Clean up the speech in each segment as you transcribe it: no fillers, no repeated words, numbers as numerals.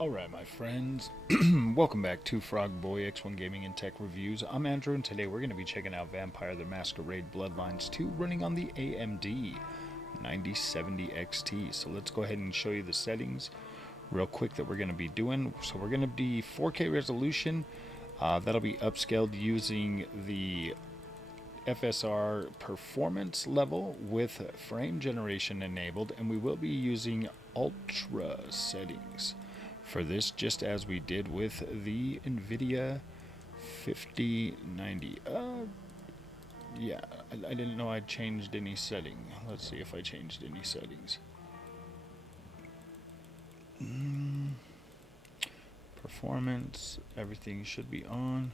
Alright, my friends, welcome back to Frog Boy X1 Gaming and Tech Reviews. I'm Andrew, and today we're going to be checking out Vampire the Masquerade Bloodlines 2 running on the AMD 9070 XT. So let's go ahead and show you the settings real quick that we're going to be doing. So we're going to be 4K resolution. That'll be upscaled using the FSR performance level with frame generation enabled, and we will be using ultra settings for this, just as we did with the NVIDIA 5090. Yeah, I didn't know I'd changed any setting. Let's see if I changed any settings. Performance, everything should be on.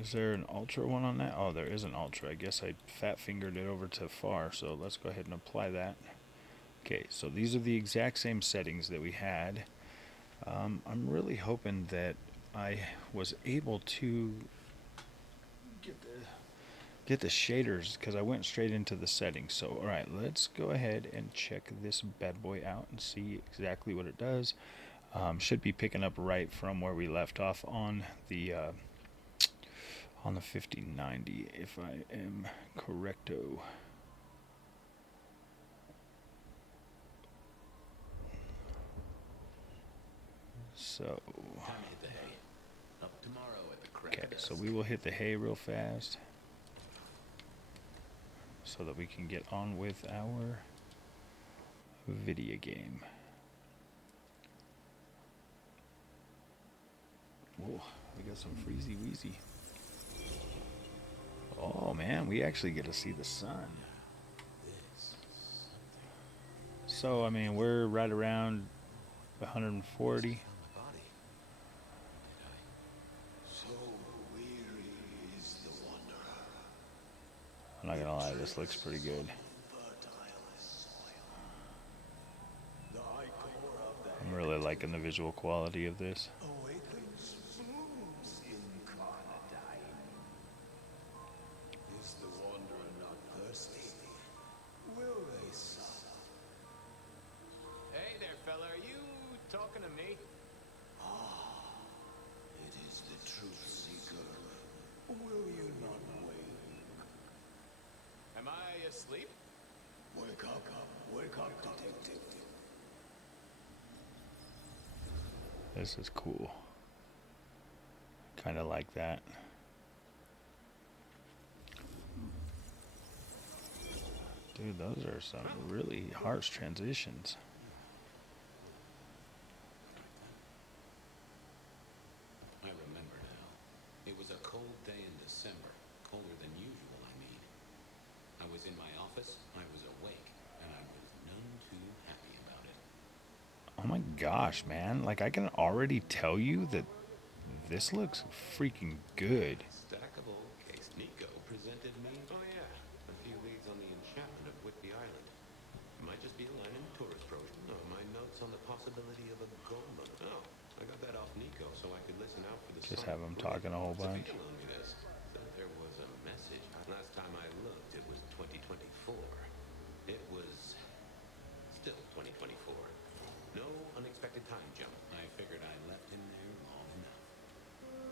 Is there an ultra one on that? Oh, there is an ultra. I guess I fat fingered it over to far, so let's go ahead and apply that. Okay, so these are the exact same settings that we had. I'm really hoping that I was able to get the shaders, because I went straight into the settings. So alright, let's go ahead and check this bad boy out and see exactly what it does. Should be picking up right from where we left off on the 5090, if I am correcto. So, okay, so we will hit the hay real fast so that we can get on with our video game. Whoa, we got some freezy wheezy. Oh man, we actually get to see the sun. So, I mean, we're right around 140. I'm not gonna lie, this looks pretty good. I'm really liking the visual quality of this. Hey there, fella, are you talking to me? It is the truth seeker. Will you not wake? Am I asleep? Wake up, detective. This is cool. Kind of like that. Dude, those are some really harsh transitions. I remember now. It was a cold day in December. Colder than usual, I mean. I was in my office, I was awake, and I was none too happy about it. Oh my gosh, man. Like, I can already tell you that this looks freaking good. Stackable case Nico presented me. Oh yeah, a few leads on the enchantment of Whitby Island. Might just be a line in the tourist brochure. Oh, my notes on the possibility of a gold mine. Oh, I got that off Nico so I could listen out for the Just have him talking a whole bunch. There was a message. Last time I looked, it was 2024. It was still 2024. No unexpected time jump. I figured I left him there long enough.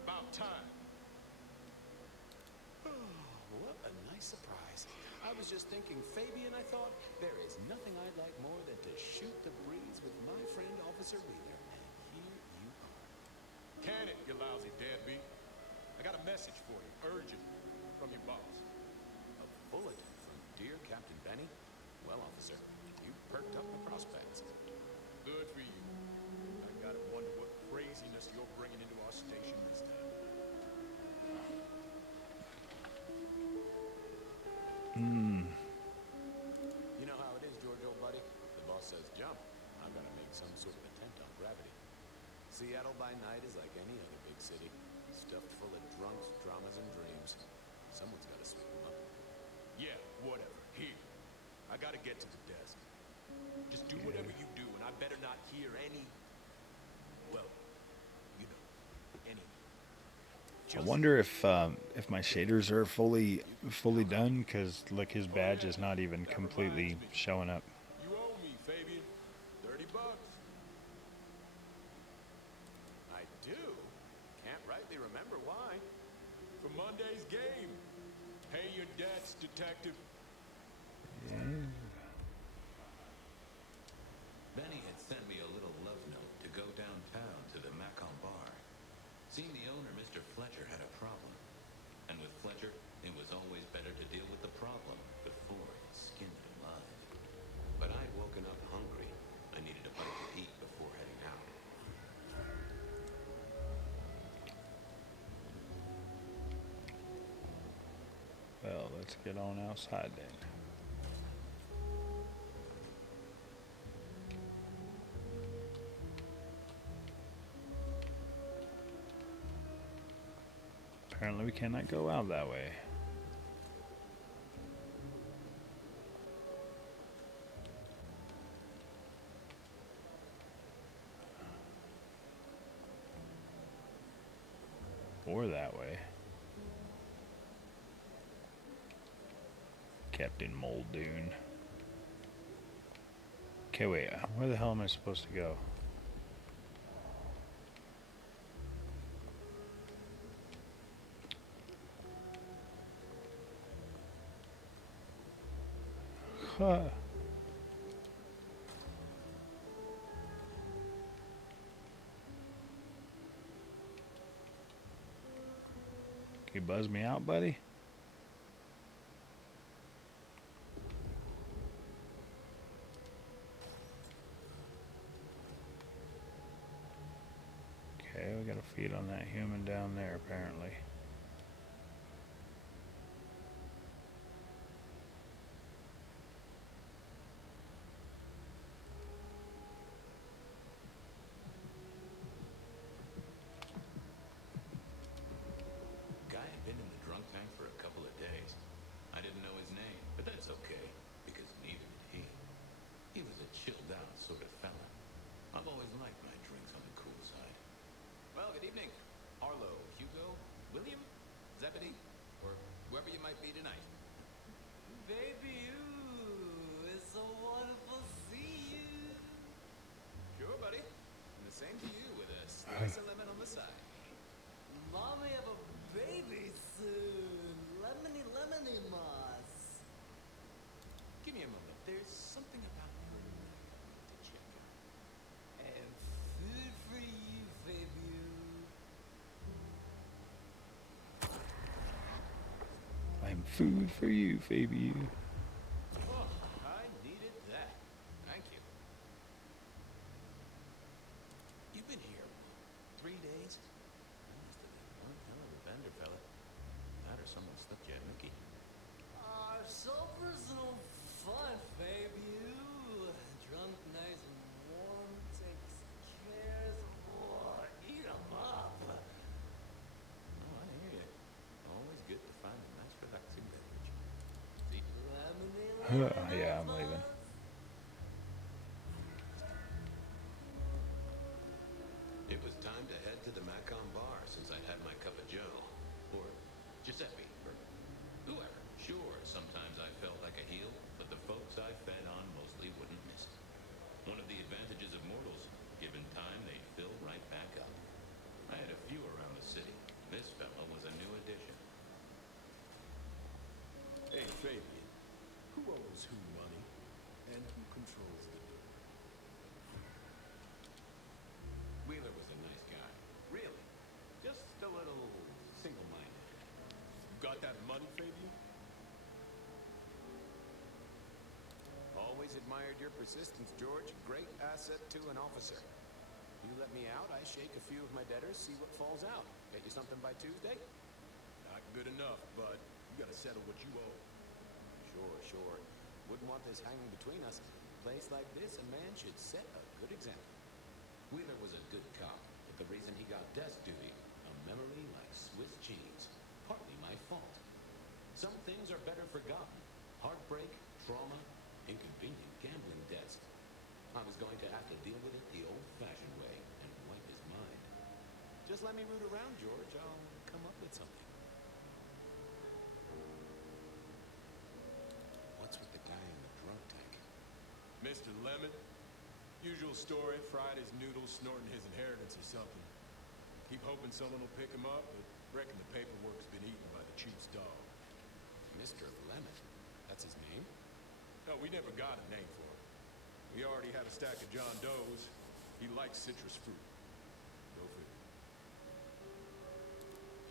About time. What a nice surprise. I was just thinking, Fabian, I thought, there is nothing I'd like more than to shoot the breeze with my friend Officer Wheeler. And here you are. Can it, you lousy deadbeat? I got a message for you, urgent, from your boss. A bulletin from dear Captain Benny? Well, officer, you perked up my prospects. Good for you. I gotta wonder what craziness you're bringing into our station this time. You know how it is, George, old buddy. The boss says jump. I'm gonna make some sort of attempt on gravity. Seattle by night is like any other big city. Stuffed full of drunks, dramas, and dreams. Someone's gotta sweep them up. Yeah, whatever. Here. I gotta get to the desk. Just do whatever you do, and I better not hear any... Well, you know, any... I wonder if my shaders are fully done, because look, his badge is not even completely showing up. You owe me, Fabian. $30. do? Can't rightly remember why. For Monday's game. Pay your debts, detective. Benny had sent me a little love note to go downtown to the Macon bar. Seeing the owner, Mr. Fletcher, had a problem. And with Fletcher, it was always better to deal with the problem before it skinned him alive. But I'd woken up hungry. I needed a bite to eat before heading out. Well, let's get on outside then. Apparently we cannot go out that way. Or that way. Captain Muldoon. Okay, wait. Where the hell am I supposed to go? Huh. Can you buzz me out, buddy? Okay, we gotta feed on that human down there, apparently. Guy had been in the drunk tank for a couple of days. I didn't know his name, but that's okay, because neither did he. He was a chilled-out sort of fella. I've always liked my drinks on the cool side. Well, good evening. Arlo, Hugo, William, Zebedee, or whoever you might be tonight. Baby, ooh, it's so wonderful to see you. Sure, buddy. And the same to you with a slice of lemon on the side. Mommy have a baby soon. Lemony, lemony moss. Give me a moment. There's something about your milk to check out. And food for you, baby. I'm food for you, Fabian. Oh, I needed that. Thank you. You've been here 3 days? You must have been one hell of a bender, fella. That or someone slipped you a nookie. So personal fun, baby. Drunk, nice and warm, takes cares. Oh, eat 'em up. Oh, I hear you. Always good to find a nice relaxing beverage. Lemony, Yeah, I'm leaving. It was time to head to the Macon bar since I'd had my cup of Joe. Or Giuseppe, or whoever. Sure, sometimes I felt like a heel, but the folks I fed on mostly wouldn't miss it. One of the advantages of mortals, given time, they'd fill right back up. I had a few around the city. This fellow was a new addition. Hey, Fabian. Who owes who money? And who controls the door? Wheeler was a nice guy. Really. Just a little single-minded. Got that money, Fabian? Always admired your persistence, George. Great asset to an officer. You let me out, I shake a few of my debtors, see what falls out. Get you something by Tuesday? Not good enough, bud. You gotta settle what you owe. Sure. Wouldn't want this hanging between us. Place like this, a man should set a good example. Wheeler was a good cop, but the reason he got desk duty, a memory like Swiss cheese. Partly my fault. Some things are better forgotten. Heartbreak, trauma, inconvenient gambling debts. I was going to have to deal with it the old-fashioned way and wipe his mind. Just let me root around, George. I'll come up with something. What's with the guy in the drunk tank? Mr. Lemon. Usual story, fried his noodles, snorting his inheritance or something. Keep hoping someone will pick him up, but reckon the paperwork's been eaten by the chief's dog. Mr. Lemon. That's his name? No, we never got a name for him. We already had a stack of John Doe's. He likes citrus fruit. Go figure.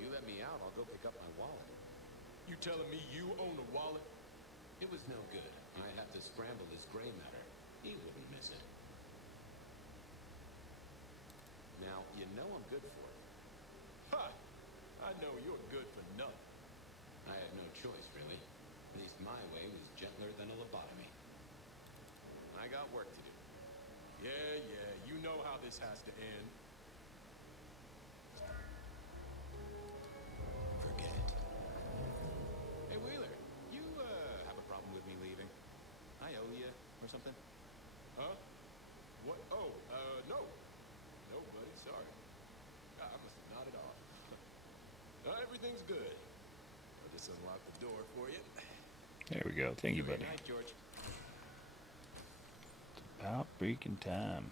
You let me out, I'll go pick up my wallet. You telling me you own a wallet? It was no good. I had to scramble his gray matter. He wouldn't miss it. Now, you know I'm good for it. Ha! I know you're good for nothing. I had no choice, really. At least my way was gentler than a lobotomy. I got work to do. Yeah, you know how this has to end. Forget it. Hey, Wheeler, you, have a problem with me leaving? I owe you, or something? Huh? What? Oh, no. No, buddy, sorry. I must have nodded off. Everything's good. I'll just unlock the door for you. There we go. Thank you, buddy. Good night, George. About freaking time.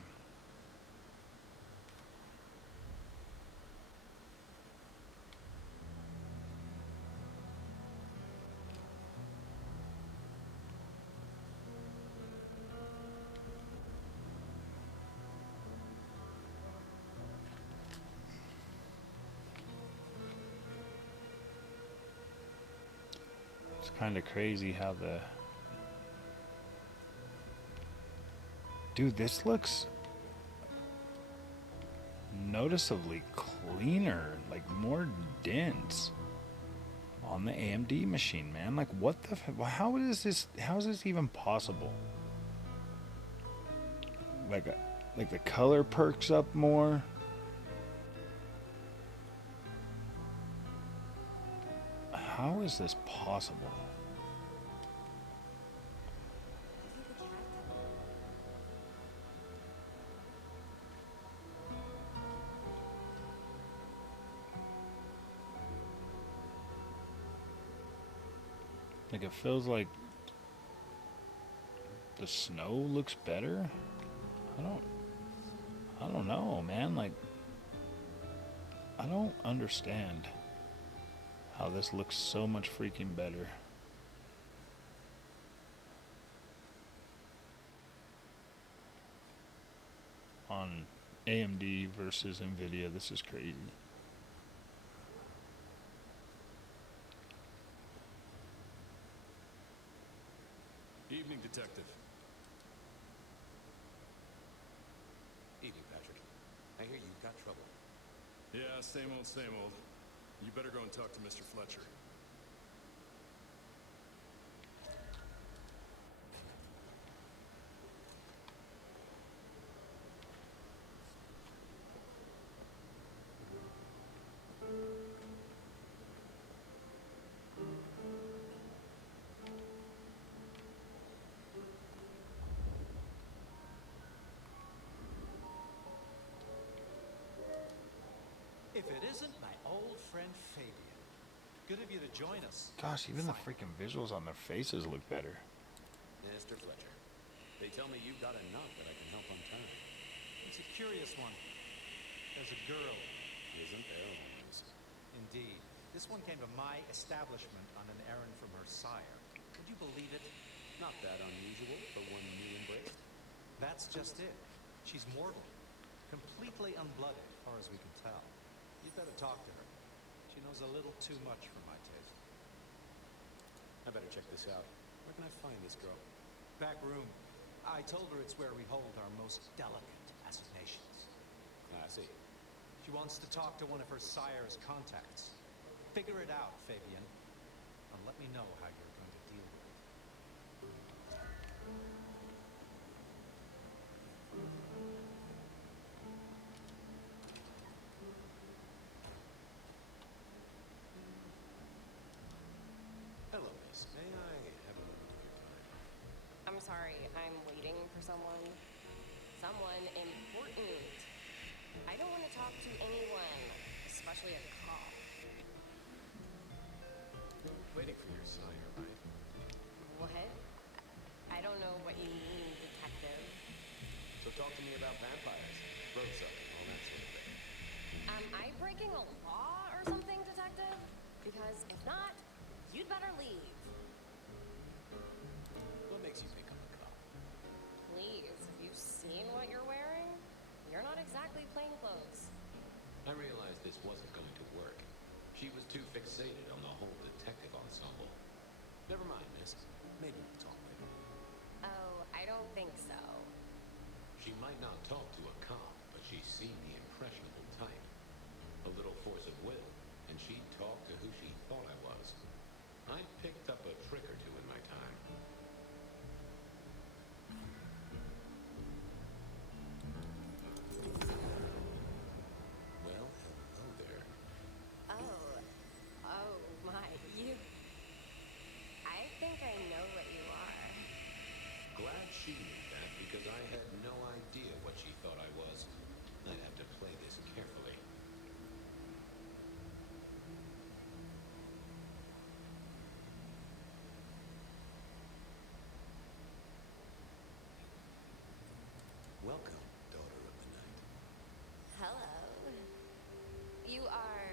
It's kind of crazy how the... Dude, this looks noticeably cleaner, like more dense on the AMD machine, man. Like, what the how is this even possible? Like the color perks up more. How is this possible? Like, it feels like the snow looks better. I don't know, man. Like, I don't understand how this looks so much freaking better. On AMD versus NVIDIA, this is crazy. Evening, Detective. Evening, Patrick. I hear you've got trouble. Yeah, same old, same old. You better go and talk to Mr. Fletcher. If it isn't my old friend Fabian. Good of you to join us. Gosh, even the freaking visuals on their faces look better. Mr. Fletcher, they tell me you've got a knot that I can help untie. It's a curious one. There's a girl. Isn't there always? Indeed. This one came to my establishment on an errand from her sire. Would you believe it? Not that unusual for one new embrace. That's just it. She's mortal. Completely unblooded, as far as we can tell. You'd better talk to her. She knows a little too much for my taste. I better check this out. Where can I find this girl? Back room. I told her it's where we hold our most delicate assignations. I see. She wants to talk to one of her sire's contacts. Figure it out, Fabian. And let me know how you're going to deal with it. Hello, miss. May I have a moment of your time? I'm sorry, I'm waiting for someone. Someone important. I don't want to talk to anyone, especially a cop. Waiting for your sire, right? What? I don't know what you mean, detective. So talk to me about vampires, road suck, all that sort of thing. Am I breaking a law or something, detective? Because if not, you'd better leave. What makes you think I'm a cop? Please, have you seen what you're wearing? You're not exactly plain clothes. I realized this wasn't going to work. She was too fixated on the whole detective ensemble. Never mind, miss. Maybe we'll talk later. Oh, I don't think so. She might not talk to a cop, but she's seen the impressionable type. A little force of will, and she'd talk to who she thought I was. I picked up a trick or two in my time. Well, hello there. Oh my, you... I think I know what you are. Glad she knew that because I had no idea what she thought I was. I'd have to play this carefully. Welcome, daughter of the night. Hello. You are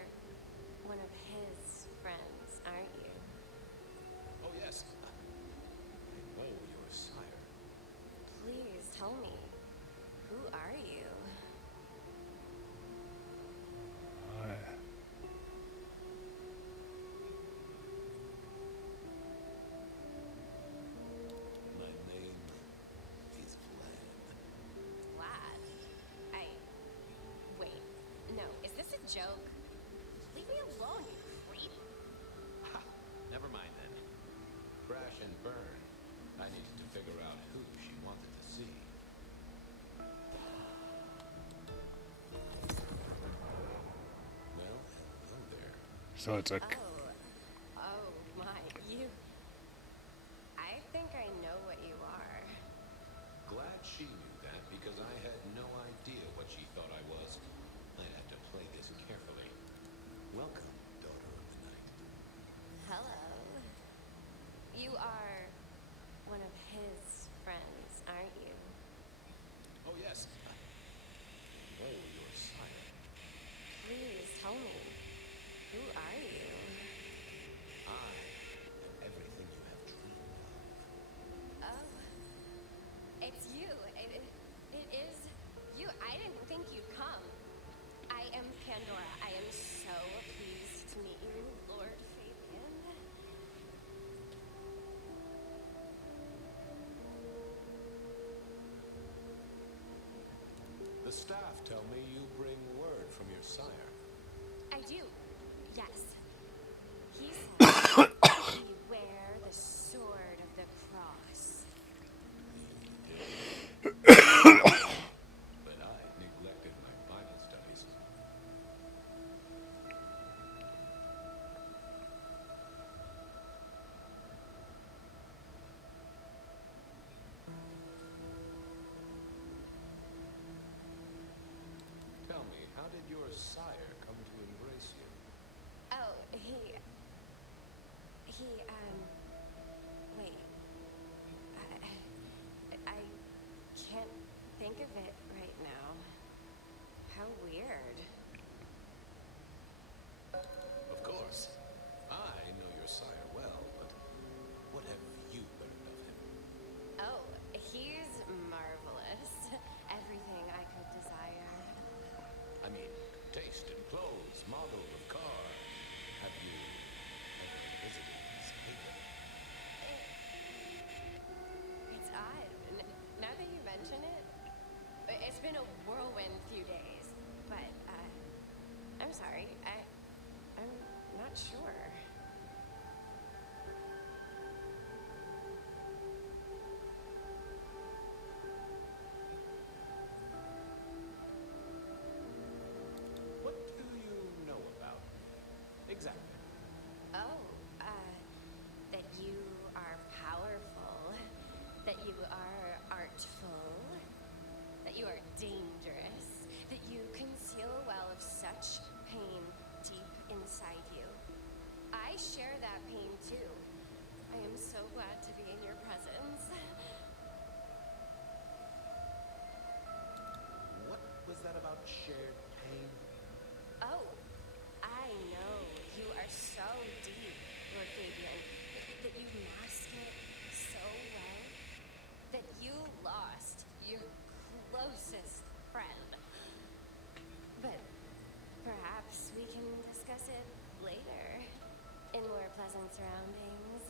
one of his friends, aren't you? Oh, yes. I know your sire. Please tell me, who are you? My name is Vlad. Vlad. Wait, no, is this a joke? Leave me alone, you creep. Ha! Never mind then. Crash and burn. I needed to figure out who she wanted to see. Well, hello there. So it's a. Oh my, you... I think I know what you are. Glad she knew that because I had no idea what she thought I was. I'd have to play this carefully. Welcome, daughter of the night. Hello. You are one of his friends, aren't you? Oh, yes. I know your sire. Please tell me, who are you? I am everything you have dreamed of. Oh, it's you. It is you. I didn't think you'd come. I am Pandora. I am so pleased to meet you, Lord Fabian. The staff tell me you bring word from your sire. I do. Yes. He said, beware the sword of the cross. But I neglected my Bible studies. Tell me, how did your sire come to embrace you? Oh, wait. I can't think of it right now. How weird. Of course. I know your sire well, but what have you learned of him? Oh, he's marvelous. Everything I could desire. I mean, taste in clothes, model of car. Have you ever visited his haven? It's odd. Now that you mention it, it's been a whirlwind few days. But, I'm sorry. I'm not sure. What do you know about me? Exactly. Oh, that you are powerful, that you are artful, that you are dangerous, that you conceal a well of such pain deep inside you. I share that pain too. I am so glad to be in your presence. What was that about shared pain? Oh, I know you are so deep, Lord Fabian, that you mask it so well that you lost your closest friend. But perhaps we can discuss it later in more pleasant surroundings.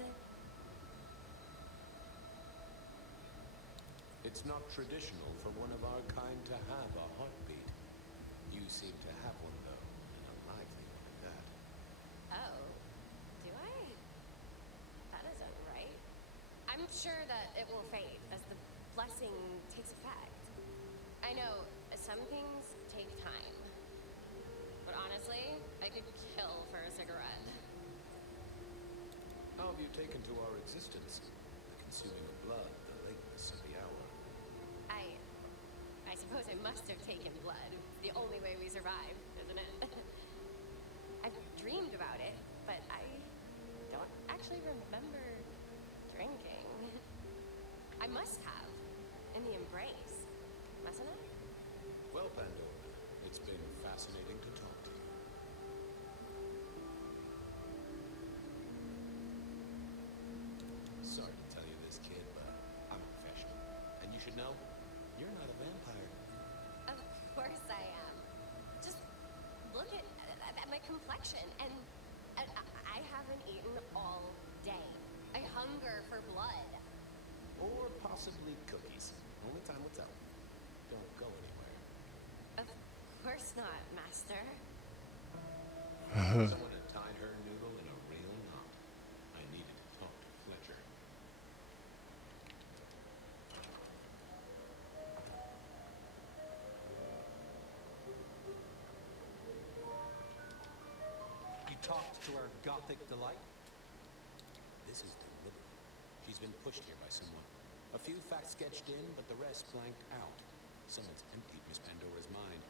It's not traditional for one of our kind to have a heartbeat. You seem to have one, though, and a lively one at that. Oh, do I? That isn't right. I'm sure that it will fade as the blessing takes effect. I know some things take time, but honestly, I could kill for a cigarette. How have you taken to our existence? The consuming of blood, the lateness of the hour. I suppose I must have taken blood. It's the only way we survive, isn't it? I've dreamed about it, but I don't actually remember drinking. I must have, in the embrace, mustn't I? Well, Pandora, it's been fascinating to talk to you. Sorry to tell you this, kid, but I'm a professional. And you should know, you're not a vampire. Of course I am. Just look at my complexion, and I haven't eaten all day. I hunger for blood. Or possibly cookies. Only time will tell. Don't go anywhere. Of course not, Master. Someone had tied her noodle in a real knot. I needed to talk to Fletcher. You talked to our gothic delight? This is deliberate. She's been pushed here by someone. A few facts sketched in, but the rest blanked out. Someone's emptied Miss Pandora's mind.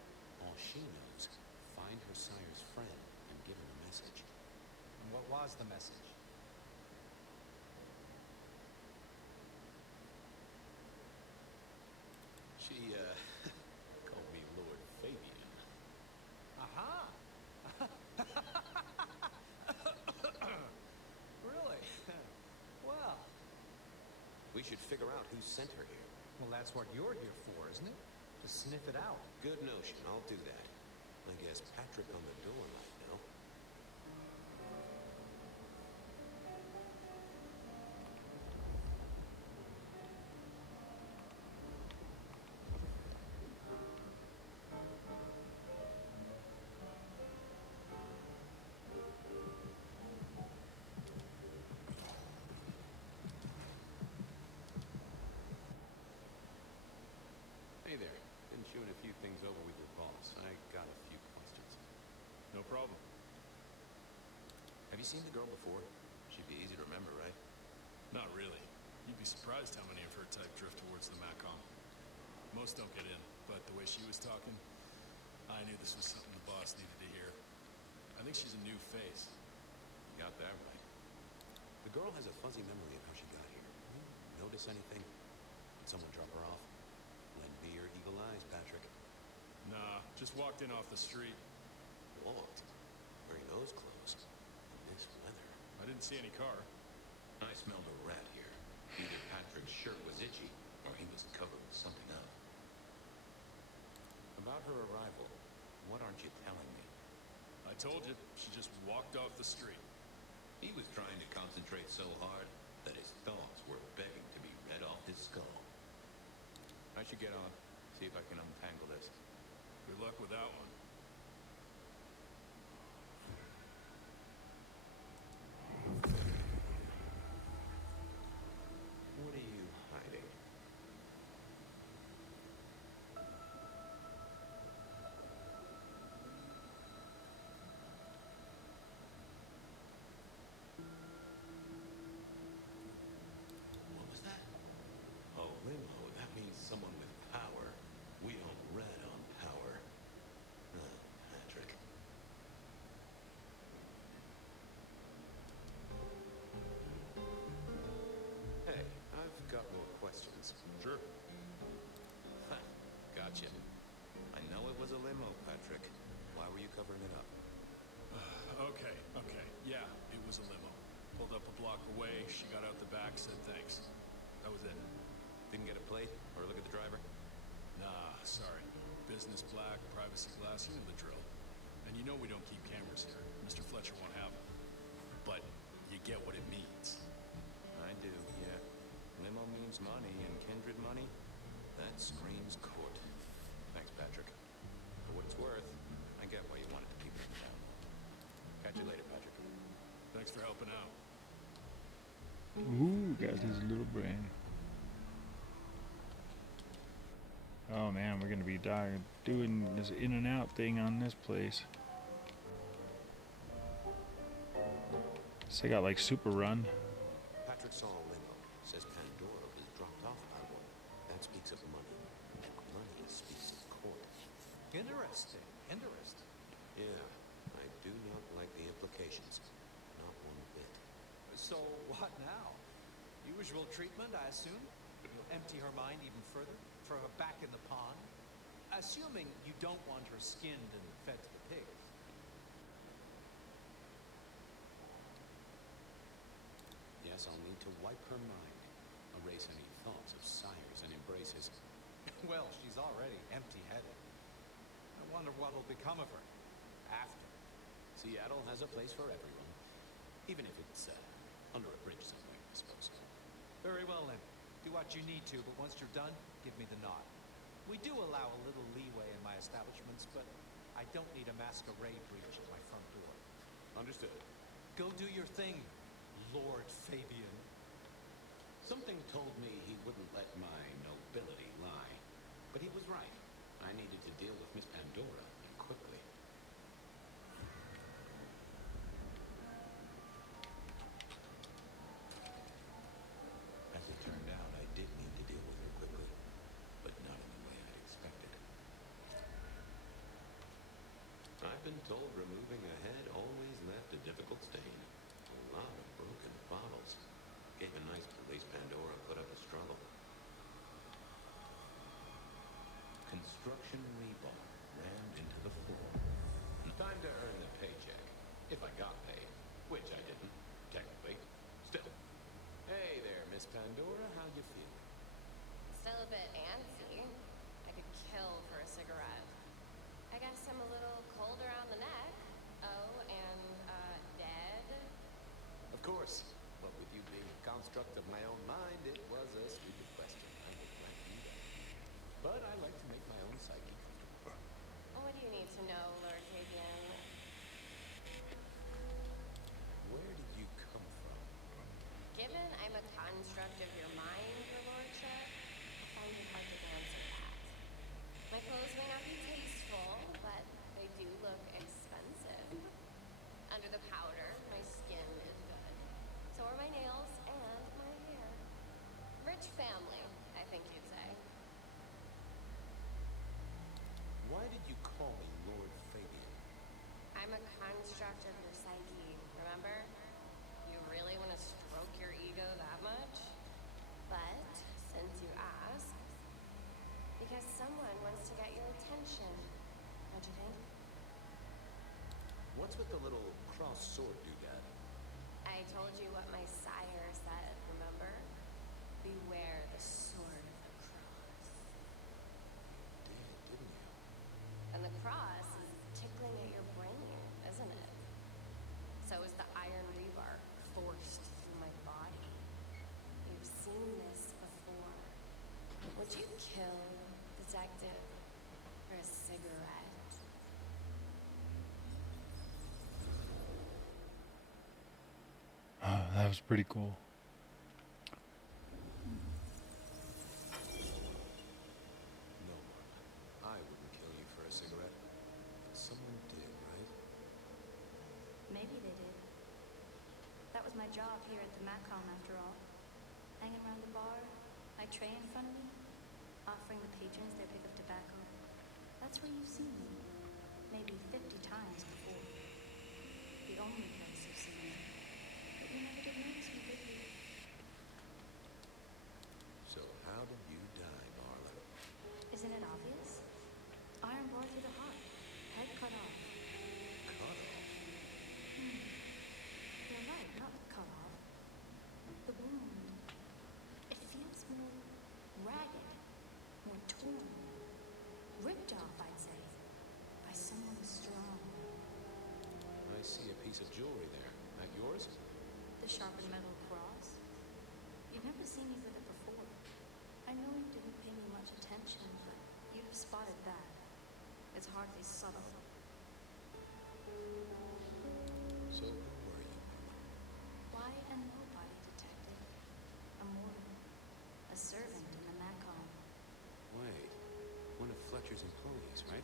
All she knows, find her sire's friend and give him a message. And what was the message? She, called me Lord Fabian. Aha! Really? Well, We should figure out who sent her here. well, that's what you're here for, isn't it? To sniff it out. Good notion, I'll do that. I guess Patrick on the door might know. Hey there. Been chewing a few things over with your boss. I got a few questions. No problem. Have you seen the girl before? She'd be easy to remember, right? Not really. You'd be surprised how many of her type drift towards the MACOM. Most don't get in, but the way she was talking, I knew this was something the boss needed to hear. I think she's a new face. You got that right. The girl has a fuzzy memory of how she got here. Notice anything? Did someone drop her off? Lend me your eagle eyes, Patrick. Nah, just walked in off the street. Walked? Wearing those clothes? In this weather? I didn't see any car. I smelled a rat here. Either Patrick's shirt was itchy, or he was covered with something else. About her arrival, what aren't you telling me? I told you, she just walked off the street. He was trying to concentrate so hard that his thoughts were begging to be read off his skull. I should get on, see if I can untangle this. Good luck with that one. What are you hiding? What was that? A limo. That means someone with power. We don't read on power. Patrick. Hey, I've got more questions. Sure. Ha, gotcha. I know it was a limo, Patrick. Why were you covering it up? pulled up a block away. She got out the back, said thanks. That was it. Didn't get a plate or look at the driver? Nah, sorry. Business black, privacy glass, you know the drill. And you know we don't keep cameras here. Mr. Fletcher won't have them. But you get what it means. I do, yeah. Limo means money, and kindred money, that screams court. Thanks, Patrick. For what it's worth, I get why you wanted to keep it down. Catch you later, Patrick. Thanks for helping out. Ooh, got his little brain. Oh man, we're gonna be doing this in and out thing on this place. So they got like super run. Patrick saw a limo. Says Pandora was dropped off by one. That speaks of money. And money speaks of court. Interesting. Interesting. Yeah, I do not like the implications. Not one bit. So what now? Usual treatment, I assume? You'll empty her mind even further? Throw her back in the pond? Assuming you don't want her skinned and fed to the pigs. Yes, I'll need to wipe her mind. Erase any thoughts of sires and embrace his... Well, she's already empty-headed. I wonder what'll become of her after. Seattle has a place for everyone. Even if it's under a bridge somewhere, I suppose. Very well, then. Do what you need to, but once you're done, give me the nod. We do allow a little leeway in my establishments, but I don't need a masquerade breach at my front door. Understood. Go do your thing, Lord Fabian. Something told me he wouldn't let my nobility lie. But he was right. I needed to deal with Miss Pandora, and quickly. As it turned out, I did need to deal with her quickly. But not in the way I'd expected. I've been told removing a head always left a difficult stain. A lot of broken bottles. Gave a nice police. Pandora put up a struggle. Construction rebar rammed into the floor. Time to earn the paycheck. If I got paid. Which I didn't, technically. Still. Hey there, Miss Pandora. How you feeling? Still a bit antsy. I could kill for a cigarette. I guess I'm a little cold around the neck. Oh, and, dead? Of course. But with you being a construct of my own mind, it was a stupid question. I will grant you that. But I like to make my own psyche comfortable. What do you need to know, Lord Fabian? Where did you come from? Given I'm a construct of your mind, your lordship, I find it hard to answer that. My clothes may not be tasteful, but they do look expensive. Under the powder, my skin is good. So are my nails and my hair. Rich family, I think you'd say. Why did you call me Lord Fabian? I'm a construct of your psyche, remember? You really want to stroke your ego that much? But, since you ask, because someone wants to get your attention, don't you think? What's with the little cross sword doodad? I told you what my sire said, remember? Beware the sword of the cross. Did, didn't you? And the cross is tickling at your brain, isn't it? So is the iron rebar forced through my body. You've seen this before. Would you kill, detective, for a cigarette? That was pretty cool. No, Marla. I wouldn't kill you for a cigarette. But someone did, right? Maybe they did. That was my job here at the Macom, after all. Hanging around the bar, my tray in front of me, offering the patrons their pick of tobacco. That's where you've seen me. Maybe 50 times before. The only place you've seen me. But you never did notice me, did you? So how did you die, Marla? Isn't it obvious? Iron bore through the heart. Head cut off. Cut off? You're right, not cut off. is subtle. So who were you? Why a nobody, Detective? A mortal. A servant in the Macom. Wait, one of Fletcher's employees, right?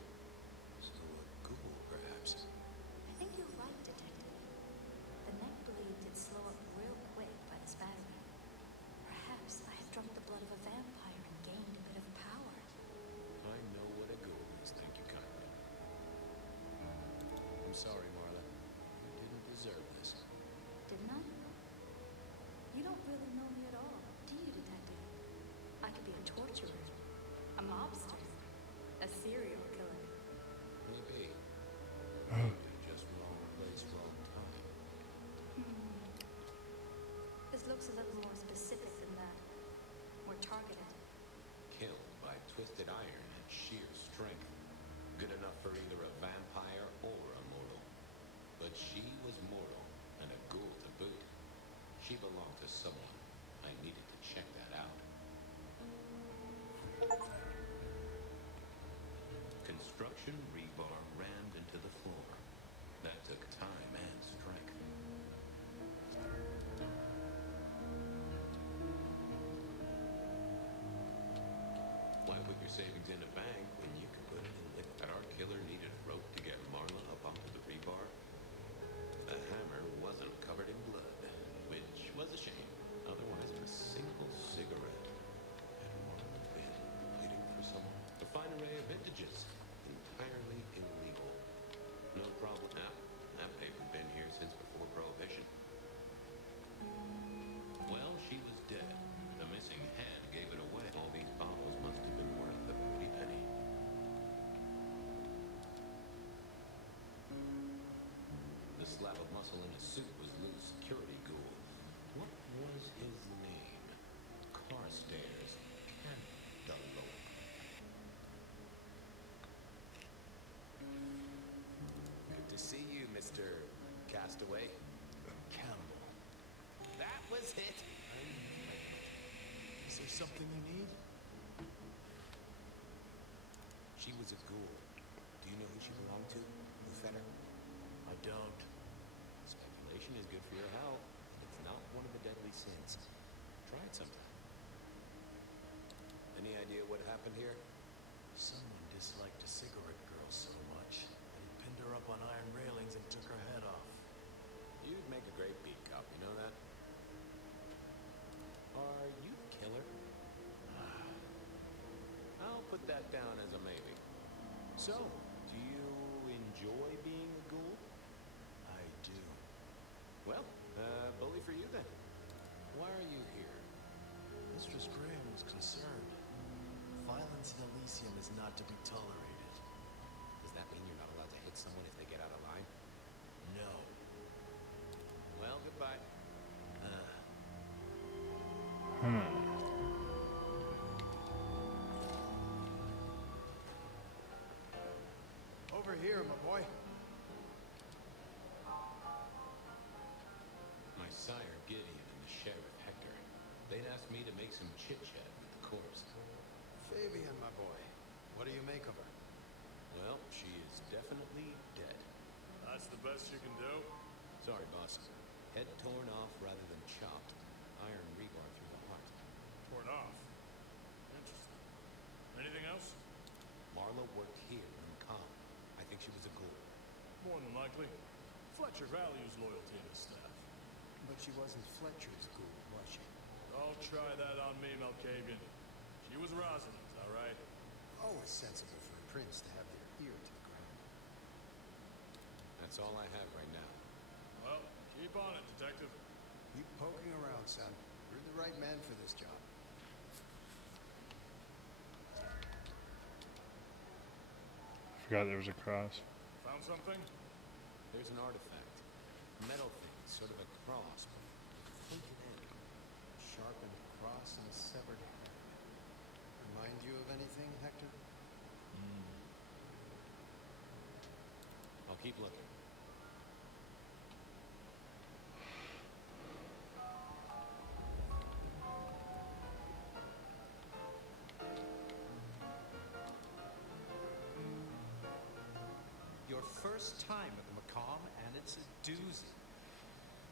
So a ghoul, perhaps. I think you're right, Detective. The neck bleed did slow up real quick by the spattering. Perhaps I had drunk the blood of a vampire and gained a bit of power. I know what a ghoul is, thank you kindly. I'm sorry, Marla. You didn't deserve this. Didn't I? You don't really know me at all, do you, Detective? I could be a torturer, a mobster, a serial killer. Maybe. Maybe just wrong place, wrong time. This looks a little more specific than that. More targeted. Killed by twisted iron and sheer strength. Good enough for either a vampire or a mortal. But she was mortal, and a ghoul to boot. She belonged to someone. I needed to check that out. Construction rebar rammed into the floor. That took time and strength. Why put your savings in a bank when you could put it in liquid? That our killer needed rope to get Marla up onto the rebar. The hammer wasn't covered in blood, which was a shame. Otherwise, a single cigarette. Had Marla been waiting for someone? A fine array of vintages. Entirely illegal. No problem. Ah, that paper's been here since before Prohibition. Well, she was dead. The missing hand gave it away. All these bottles must have been worth a pretty penny. The slab of muscle in his suit was Lou's security ghoul. What was his name? Carstairs Candelore. Good to see you, Mr. Castaway. Campbell. That was it. Is there something you need? She was a ghoul. Do you know who she belonged to? Fetter? I don't. Speculation is good for your health, and it's not one of the deadly sins. Try it sometime. Any idea what happened here? Someone disliked a cigarette girl so much that he pinned her up on iron railings and took her head off. You'd make a great beat cop, you know that? Are you the killer? I'll put that down as a maybe. So, do you enjoy being a ghoul? I do. Well, bully for you then. Why are you here? Mistress Graham was concerned. Violence in Elysium is not to be tolerated. Does that mean you're not allowed to hit someone if they get out of line? No. Well, goodbye. Over here, my boy. My sire Gideon and the sheriff Hector. They'd asked me to make some chit-chat with the corpse. Fabian, my boy. What do you make of her? Well, she is definitely dead. That's the best you can do? Sorry, boss. Head torn off rather than chopped. Iron rebar through the heart. Torn off. Interesting. Anything else? Marla worked here in Com. I think she was a ghoul. More than likely. Fletcher values loyalty in his staff. But she wasn't Fletcher's ghoul, was she? Don't try that on me, Malkavian. She was Rosalind, all right? Always sensible for a prince to have their ear to the ground. That's all I have right now. Well, keep on it, Detective. Keep poking around, son. You're the right man for this job. Forgot there was a cross. Found something? There's an artifact. A metal thing, sort of a cross, but with a pointed end. A sharpened cross and a severed hand. Remind you of anything, Hector? I'll keep looking. first time at the Macomb, and it's a doozy.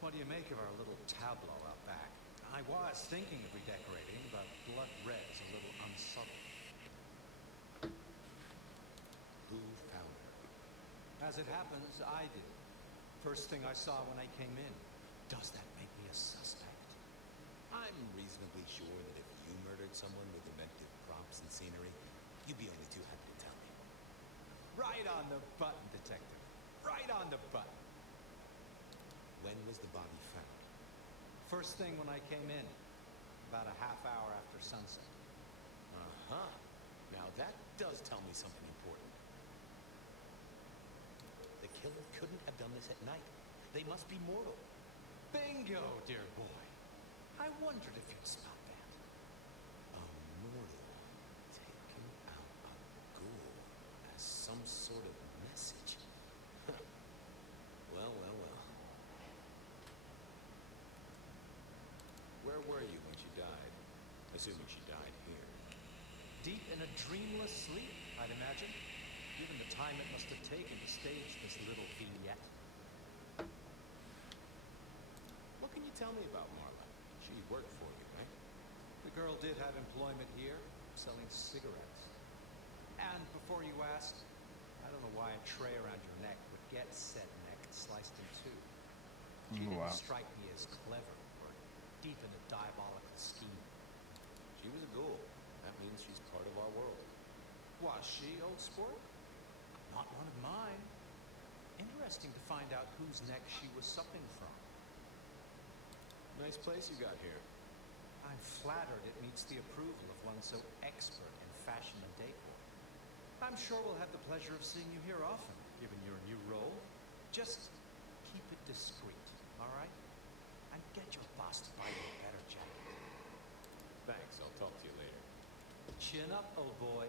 What do you make of our little tableau out back? I was thinking of redecorating, but blood red's a little unsubtle. Who found her? As it happens, I did. First thing I saw when I came in. Does that make me a suspect? I'm reasonably sure that if you murdered someone with inventive props and scenery, you'd be only too happy to tell me. Right on the button, Detective. Right on the button. When was the body found? First thing when I came in. About a half hour after sunset. Uh-huh. Now that does tell me something important. The killer couldn't have done this at night. They must be mortal. Bingo, dear boy. I wondered if you'd spot that. A mortal taking out a ghoul as some sort of message. Well, well, well. Where were you when she died? Assuming she died here. Deep in a dreamless sleep, I'd imagine. Given the time it must have taken to stage this little vignette. What can you tell me about Marla? She worked for you, right? The girl did have employment here, selling cigarettes. And before you ask, I don't know why a tray around your neck would get said neck sliced in two. She didn't strike me as clever or deep in a diabolical scheme. She was a ghoul. That means she's part of our world. Was she, old sport? Not one of mine. Interesting to find out whose neck she was supping from. Nice place you got here. I'm flattered it meets the approval of one so expert in fashion and decor. I'm sure we'll have the pleasure of seeing you here often, given your new role. Just keep it discreet, all right? And get your boss to buy you a better jacket. Thanks, I'll talk to you later. Chin up, old boy.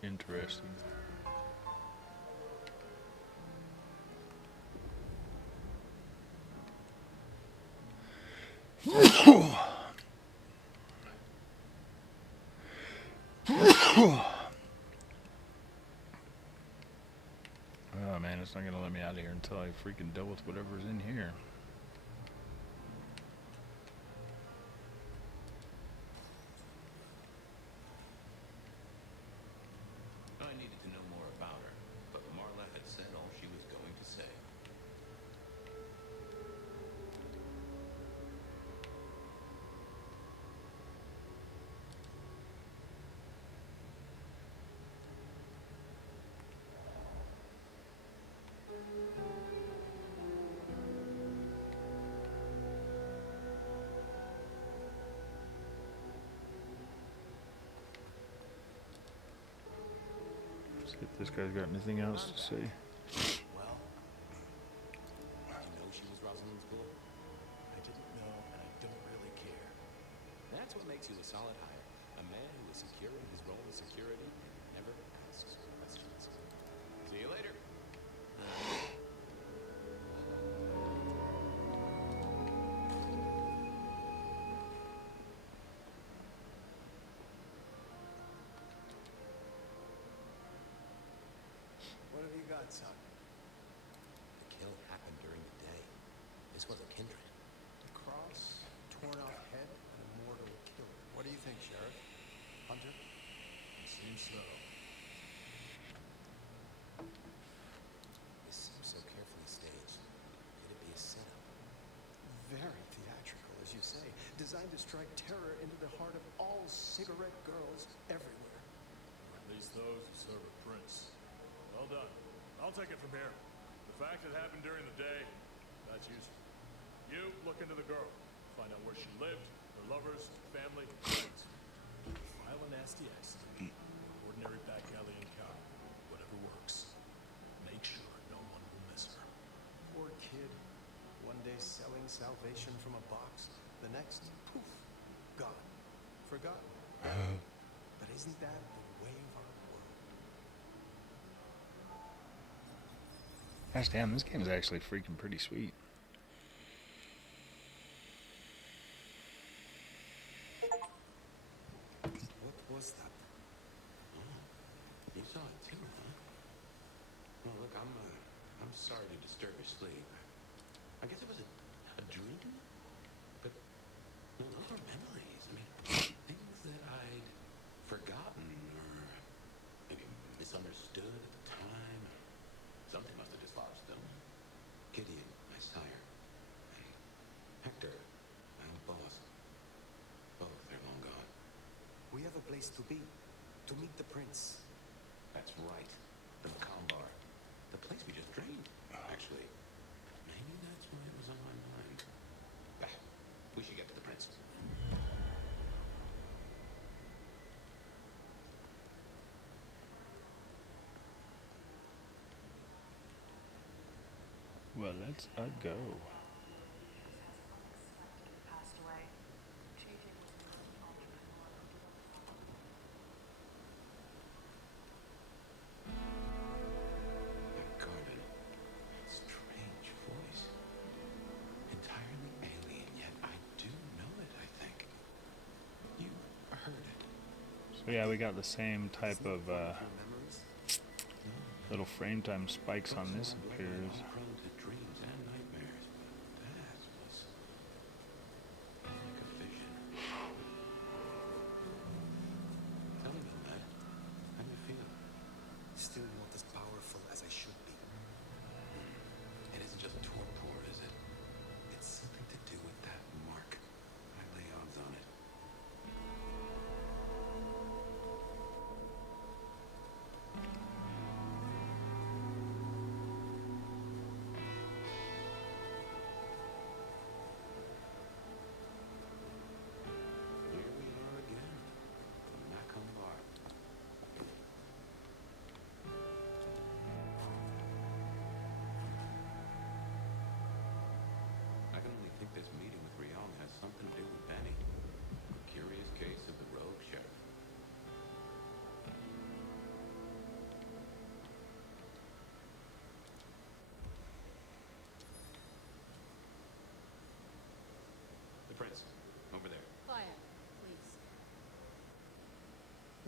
Interesting. Oh man, it's not gonna let me out of here until I freaking deal with whatever's in here. I needed to know more about her, but Marla had said all she was going to say. See if this guy's got anything else to say. Well, did you know she was Rosalind's ghoul? I didn't know, and I don't really care. That's what makes you a solid hire. A man who is secure in his role as security and never asks questions. See you later. What have you got, son? The kill happened during the day. This was a kindred. A cross, torn off head, and a mortal killer. What do you think, Sheriff? Hunter? It seems so. This seems so carefully staged. Could it be a setup? Very theatrical, as you say. Designed to strike terror into the heart of all cigarette girls everywhere. Or at least those who serve a prince. Well done. I'll take it from here. The fact it happened during the day, that's useful. You look into the girl. Find out where she lived, her lovers, family, friends. File a nasty accident. Ordinary back alley encounter. Whatever works. Make sure no one will miss her. Poor kid. One day selling salvation from a box. The next, poof, gone. Forgotten. But isn't that the way of our world? Gosh damn, this game is actually freaking pretty sweet. What was that? You saw it too, huh? Well, look, I'm sorry to disturb your sleep. I guess it was a dream? But, no, those are memories. I mean, things that I'd forgotten or maybe misunderstood at the time. Something must have dislodged them. Gideon, my sire, and Hector, my old boss. Both, they're long gone. We have a place to be, to meet the prince. That's right. The Macomb Bar. The place we just drained, actually. Maybe that's why it was on my mind. Bah, we should get to the prince. Well, let's go. That garden. Strange voice. Entirely alien, yet I do know it, I think. You heard it. So yeah, we got the same type of Memories? little frame time spikes on this appears. Prone to dreams and nightmares, but that was like a vision. Tell me about that. How do you feel? Still not as powerful as I should be. It isn't just torpor, is it? It's something to do with that mark. I lay odds on it. Here we are again. The Macomb Bar. I can only think this meeting with Ryong has something to do with Benny. A curious case of the rogue sheriff. The prince, over there. Quiet, please.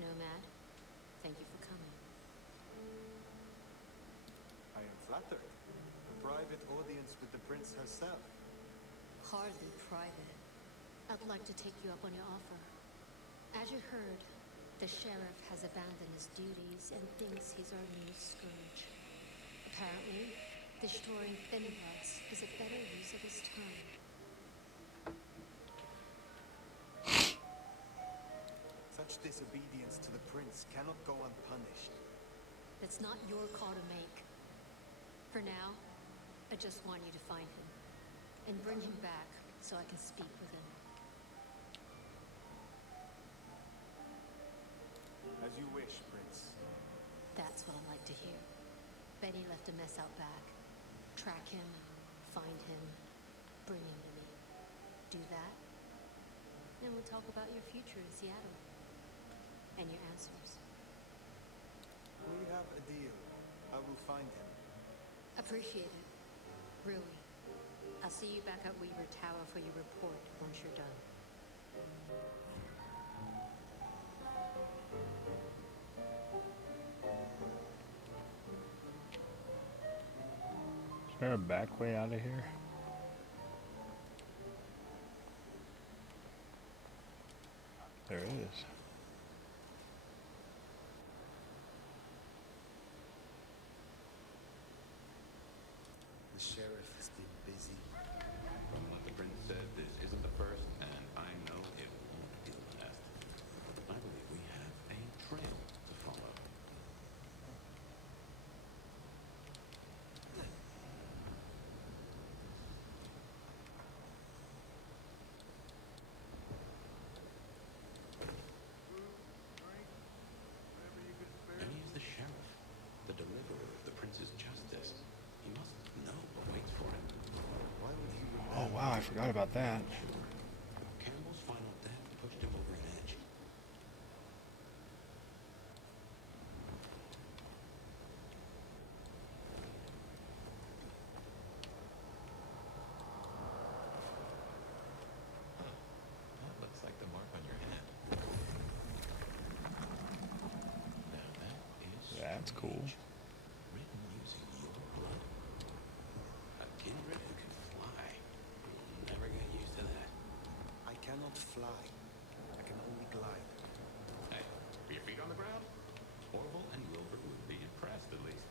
Nomad, thank you for coming. I am flattered. A private audience with the prince herself. Hardly private. I'd like to take you up on your offer. As you heard, the sheriff has abandoned his duties and thinks he's our new scourge. Apparently, destroying Thinbuds is a better use of his time. Such disobedience to the prince cannot go unpunished. That's not your call to make. For now, I just want you to find him and bring him back so I can speak with him. As you wish, prince. That's what I like to hear. Betty left a mess out back. Track him, find him, bring him to me. Do that, and we'll talk about your future in Seattle. And your answers. We have a deal. I will find him. Appreciate it. Really. I'll see you back at Weaver Tower for your report once you're done. Is there a back way out of here? There is. The sheriff has been busy. From what the prince said, this isn't the first, and I know it won't be the last. I believe we have a trail to follow. Benny is the sheriff, the deliverer of the prince's justice. He must know what waits for him. Why would he Oh wow, I forgot about that. Campbell's final death pushed him over an edge. That looks like the mark on your hand. Now that is That's cool. written using fly. I can only glide. Hey, are your feet on the ground? Orville and Wilbur would be impressed, at least.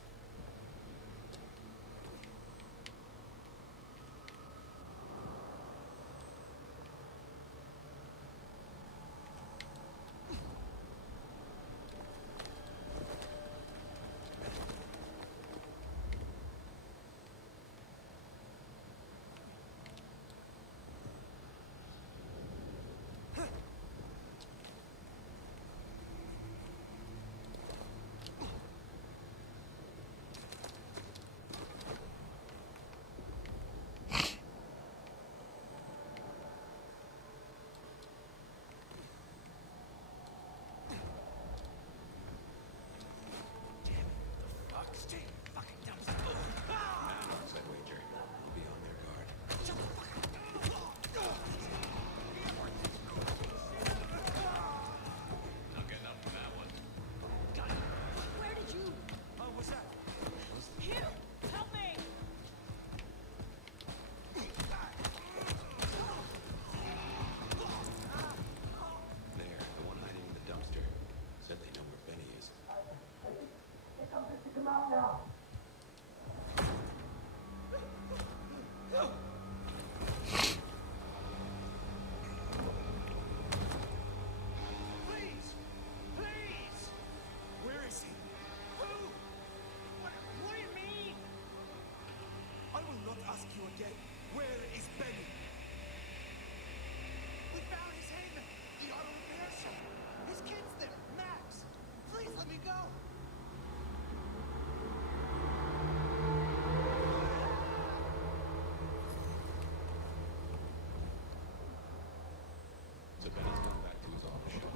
So Benny's gone back to his auto shop.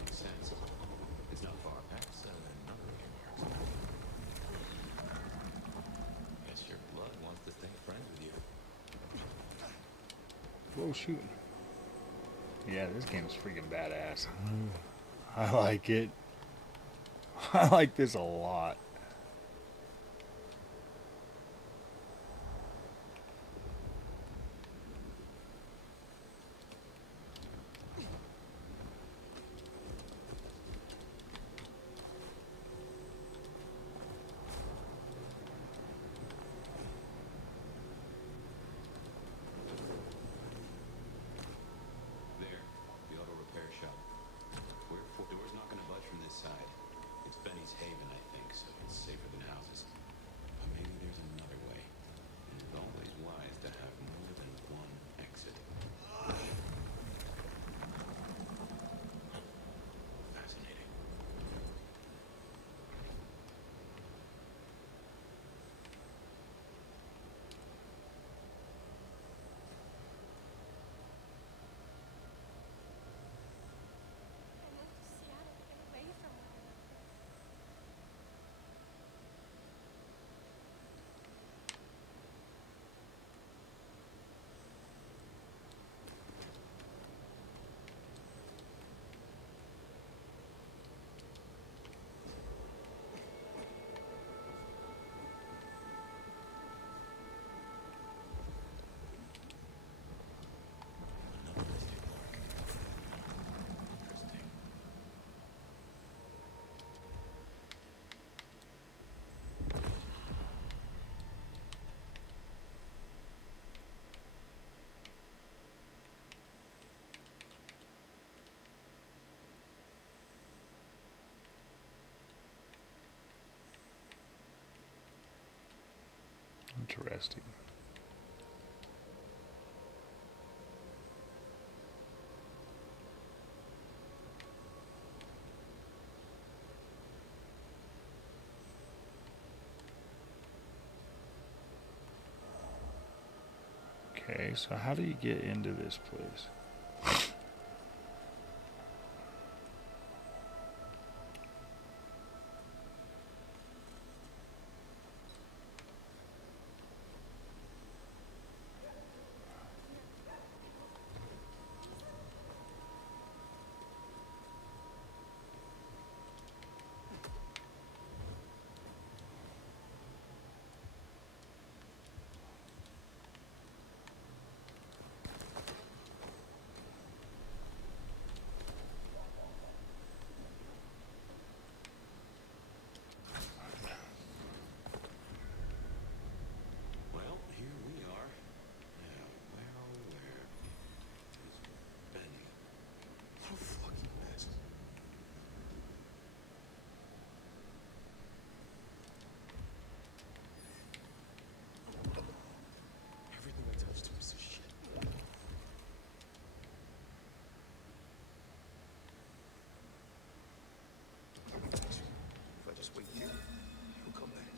Makes sense. It's not far past another of your marks. Guess your blood wants to stay friends with you. Whoa, shoot. Yeah, this game's freaking badass. I like it. I like this a lot. Interesting. Okay, so how do you get into this place? He'll come back.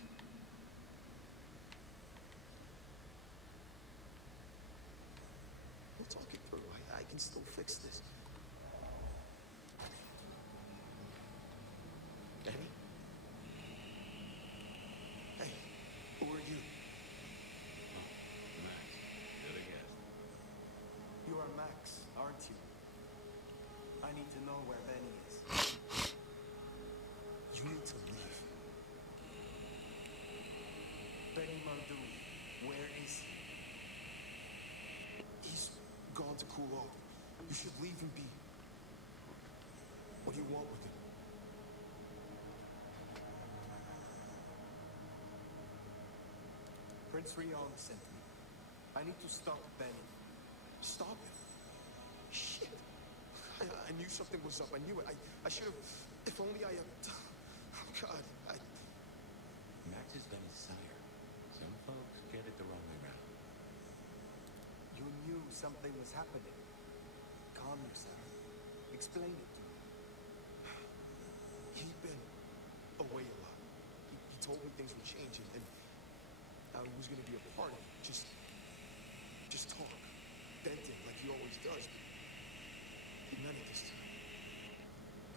We'll talk it through. I can still fix this. Danny? Hey, who are you? Max, you're the guest. You are Max, aren't you? I need to know where Benny is. You need to leave. Benny Mandu, where is he? He's gone to cool off. You should leave him be. What do you want with him? Prince Rion sent me. I need to stop Benny. Stop him? Shit. I knew something was up. I knew it. I should have. If only I had. Oh, God. Max is Benny's sire. Some folks get it the wrong way round. You knew something was happening. Calm yourself. Explain it to me. He'd been away a lot. He told me things were changing, and how he was going to be a part of it. Just talk. Venting like he always does. He meant it this time.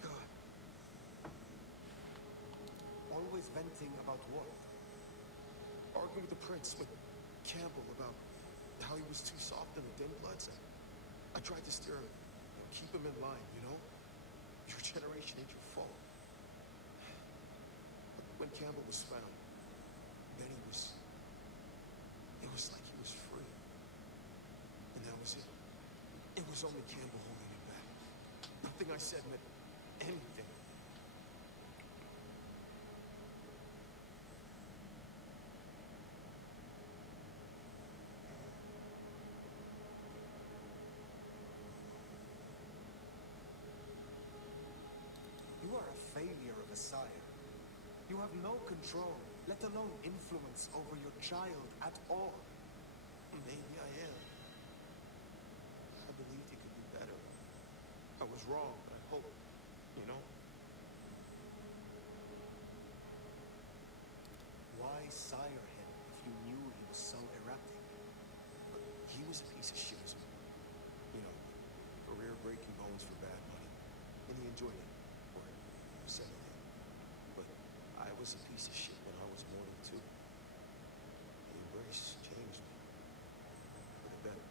God. Always venting about what? Arguing with the prince, with Campbell, about how he was too soft in the dim bloods. I tried to steer him, keep him in line, you know? Your generation ain't your fault. But when Campbell was found, then it was like he was free. And that was it. It was only Campbell holding him back. Nothing I said meant anything. You are a failure of a sire. You have no control, let alone influence over your child at all. Maybe I am. I believed he could do better. I was wrong, but I hope, you know? Why sire him if you knew he was so erratic? But he was a piece of shit as well. You know, career-breaking bones for bad money. And he enjoyed it. Or said it did. But I was a piece of shit when I was mourning too. The embrace changed me. For the better.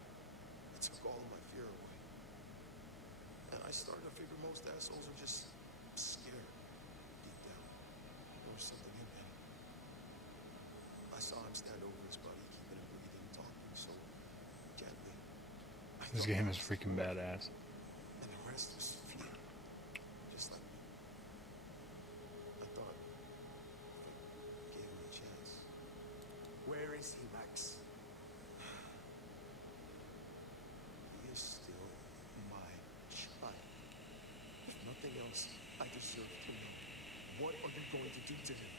It took all of my fear away. And I started to figure most assholes are just scared deep down. There was something in Benny. I saw him stand over his buddy, keeping him breathing, talking so gently. This game is freaking badass. And the rest was fear. Just like me. I thought if I gave him a chance. Where is he, Max? He is still my child. If nothing else, I deserve to know. What are you going to do to him?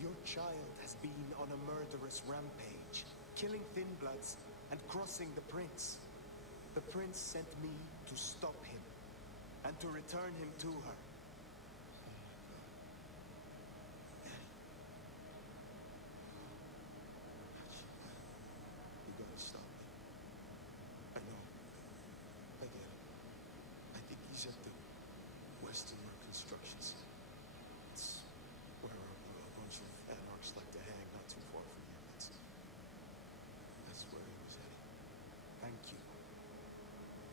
Your child has been on a murderous rampage, killing Thin Bloods and crossing the prince. The prince sent me to stop him and to return him to her. You gotta stop me. I know. I get it. I think he's at the Western Construction Center. It's where a bunch of anarchs like to hang, not too far from here. That's where he was heading. Thank you.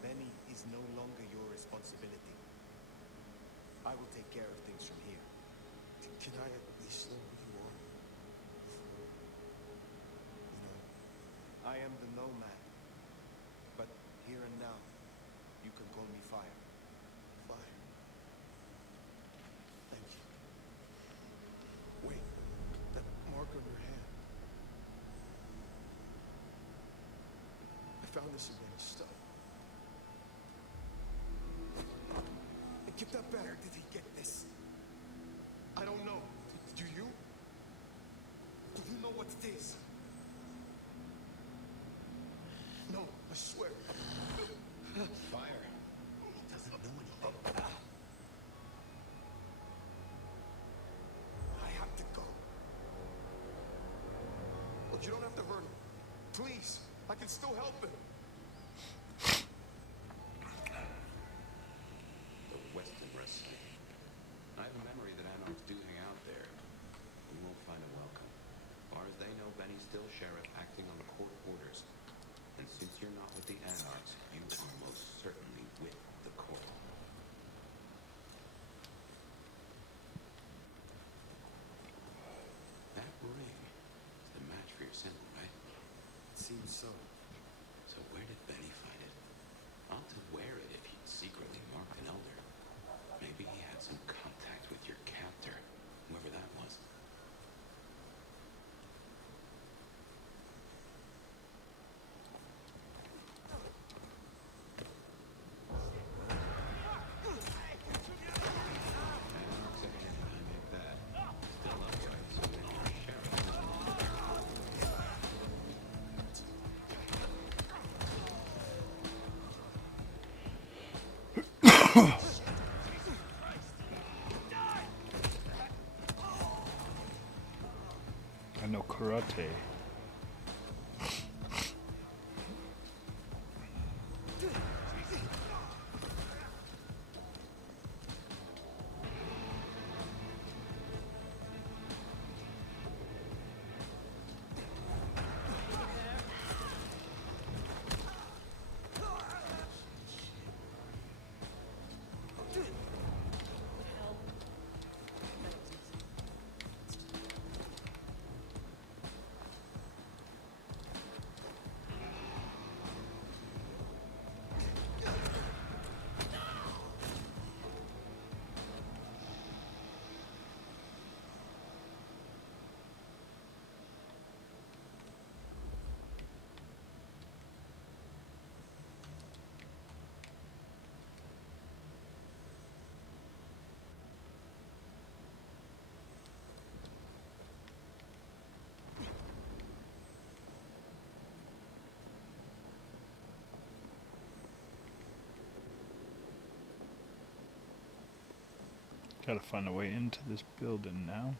Benny is no longer your responsibility. I will take care of things from here. Can I at least know who you are? Before, you know. I am the nomad. But here and now, you can call me Fire. Fire. Thank you. Wait, that mark on your hand. I found this in Benny's stuff. And get that better. Did he get this? I don't know. Do you? Do you know what it is? No, I swear. Fire. He doesn't know anything. Please, I can still help him. The Western Racing. I have a memory that Anarchs do hang out there. We won't find him welcome. As far as they know, Benny's still sheriff acting on the court orders. And since you're not with the Anarchs, you are most certainly with the court. That ring is the match for your symbol, right? It seems so. So where did Benny find it? Ought to wear it if he'd secretly marked an elder. Maybe he had some contact with your captor, whoever that was. I know karate. Gotta find a way into this building now.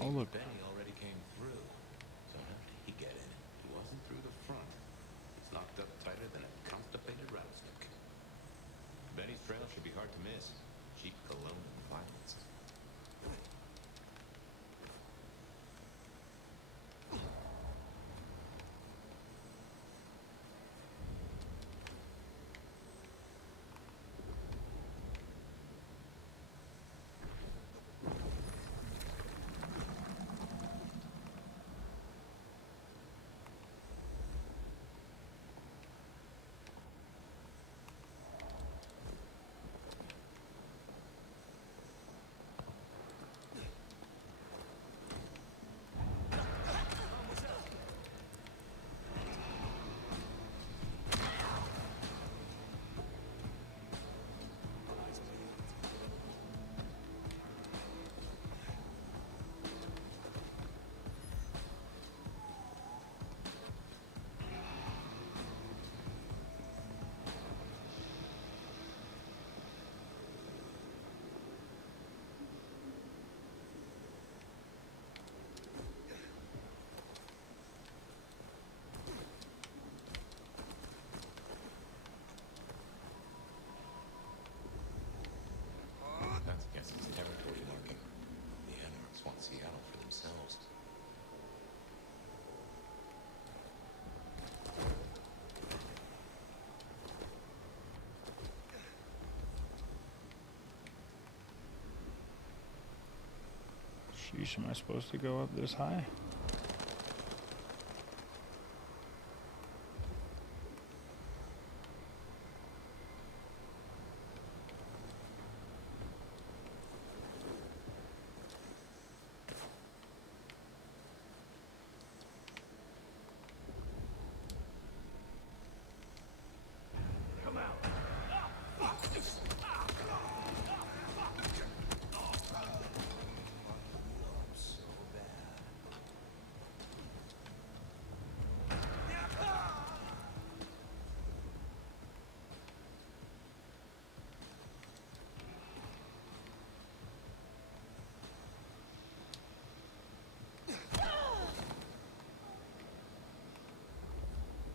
Oh look. Benny already came through. So how did he get in? He wasn't through the front. It's locked up tighter than a constipated rattlesnake. Benny's trail should be hard to miss. Cheap cologne and violence. That's against his territory marking. The Anarchs want Seattle for themselves. Sheesh, am I supposed to go up this high?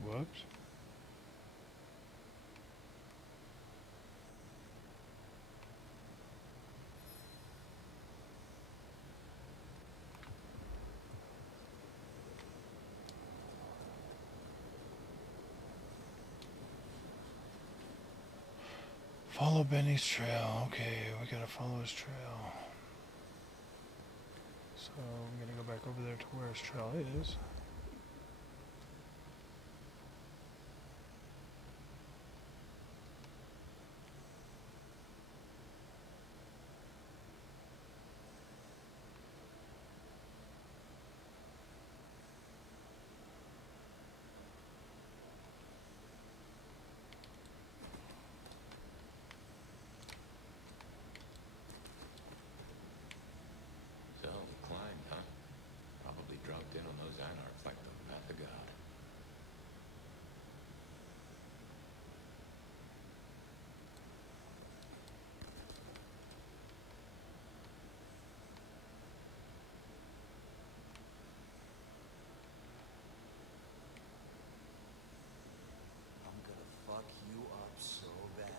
Whoops. Follow Benny's trail. Okay, we gotta follow his trail. So I'm gonna go back over there to where his trail is. So, he climbed, huh? Probably dropped in on those anarchs like the wrath of God. I'm gonna fuck you up so bad.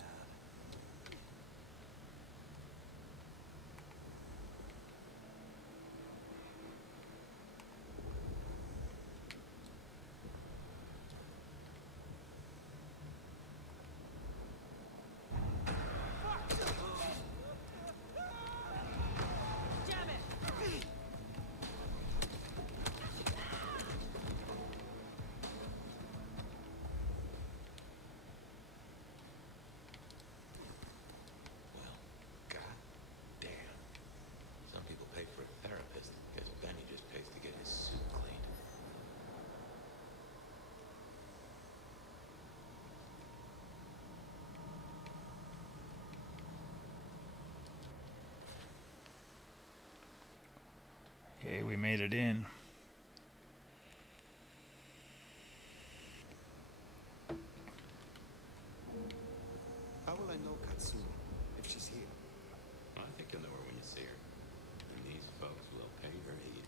Well, god damn. Some people pay for a therapist. Guess Benny just pays to get his suit cleaned. Okay, we made it in. How will I know Katsumi if she's here? I think you'll know her when you see her. And these folks will pay her heed.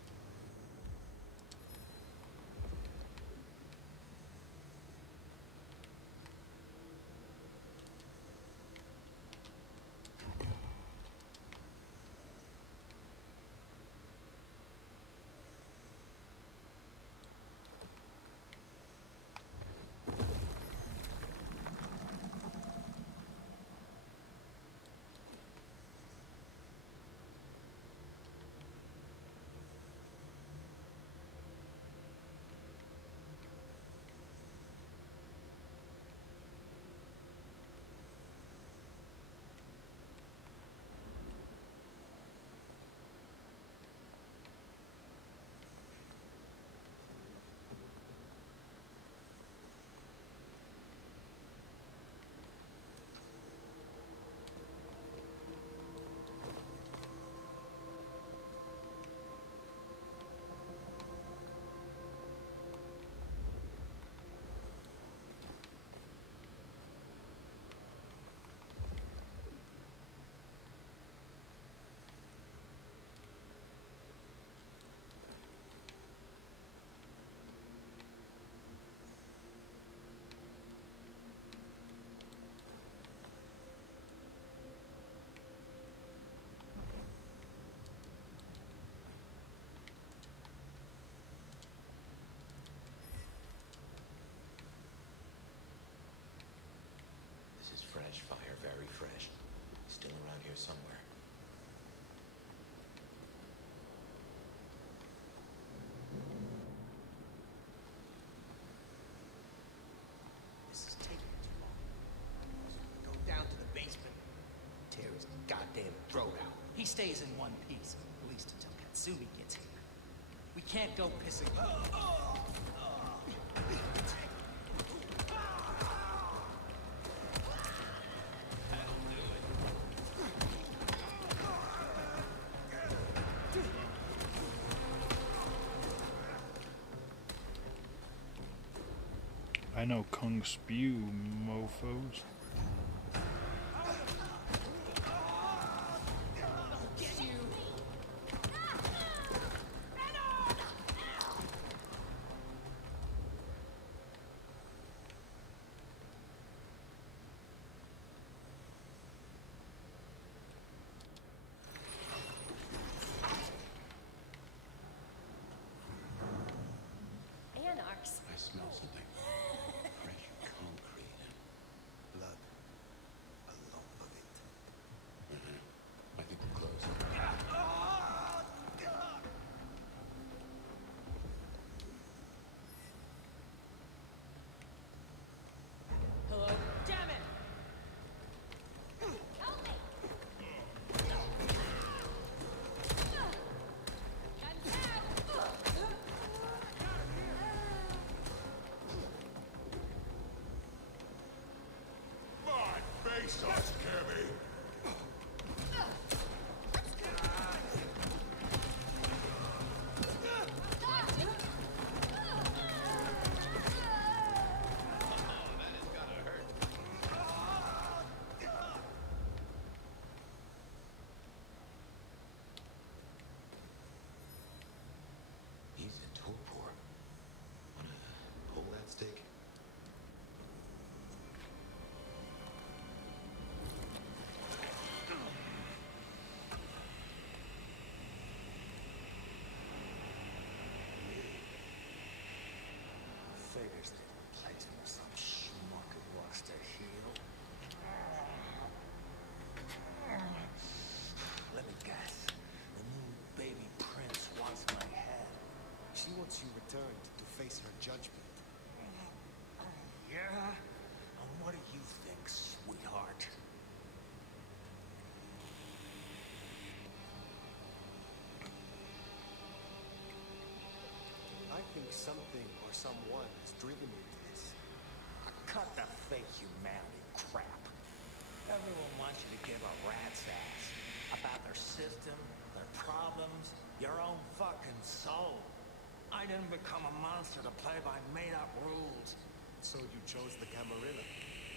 This is fresh fire, very fresh. Still around here somewhere. This is taking too long. Go down to the basement, tear his goddamn throat out. He stays in one piece, at least until Katsumi gets here. We can't go pissing. I know Kung Spew, mofos. smell something. Fresh concrete. Blood. A lot of it. I think we're close. Hello? Damn it! My face on Kevin! He's a torpor. Wanna pull that steak? Figures they replace me with some schmuck who wants to heal. Let me guess. The new baby prince wants my head. She wants you returned to face her judgment. Yeah? And what do you think, sweetheart? I think something or someone has driven you to this. Cut the fake humanity crap. Everyone wants you to give a rat's ass about their system, their problems, your own fucking soul. I didn't become a monster to play by made-up rules. So you chose the Camarilla,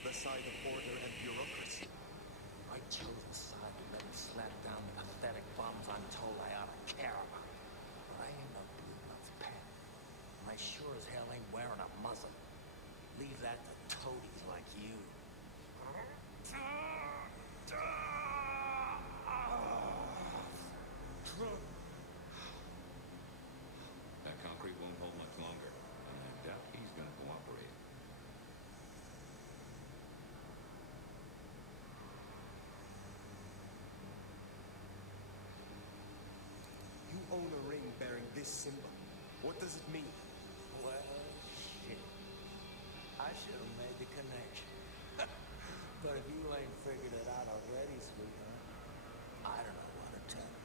the side of order and bureaucracy. I chose the side to let me slap down the pathetic bums I'm told I ought to care about. But I ain't no blue-nuts pet. And I sure as hell ain't wearing a muzzle. Leave that to toadies like you. That concrete won't hold much longer, and I doubt he's gonna cooperate. You own a ring bearing this symbol. What does it mean? Well, shit. I should have made the connection. But if you ain't figured it out already, sweetheart, I don't know what to tell you.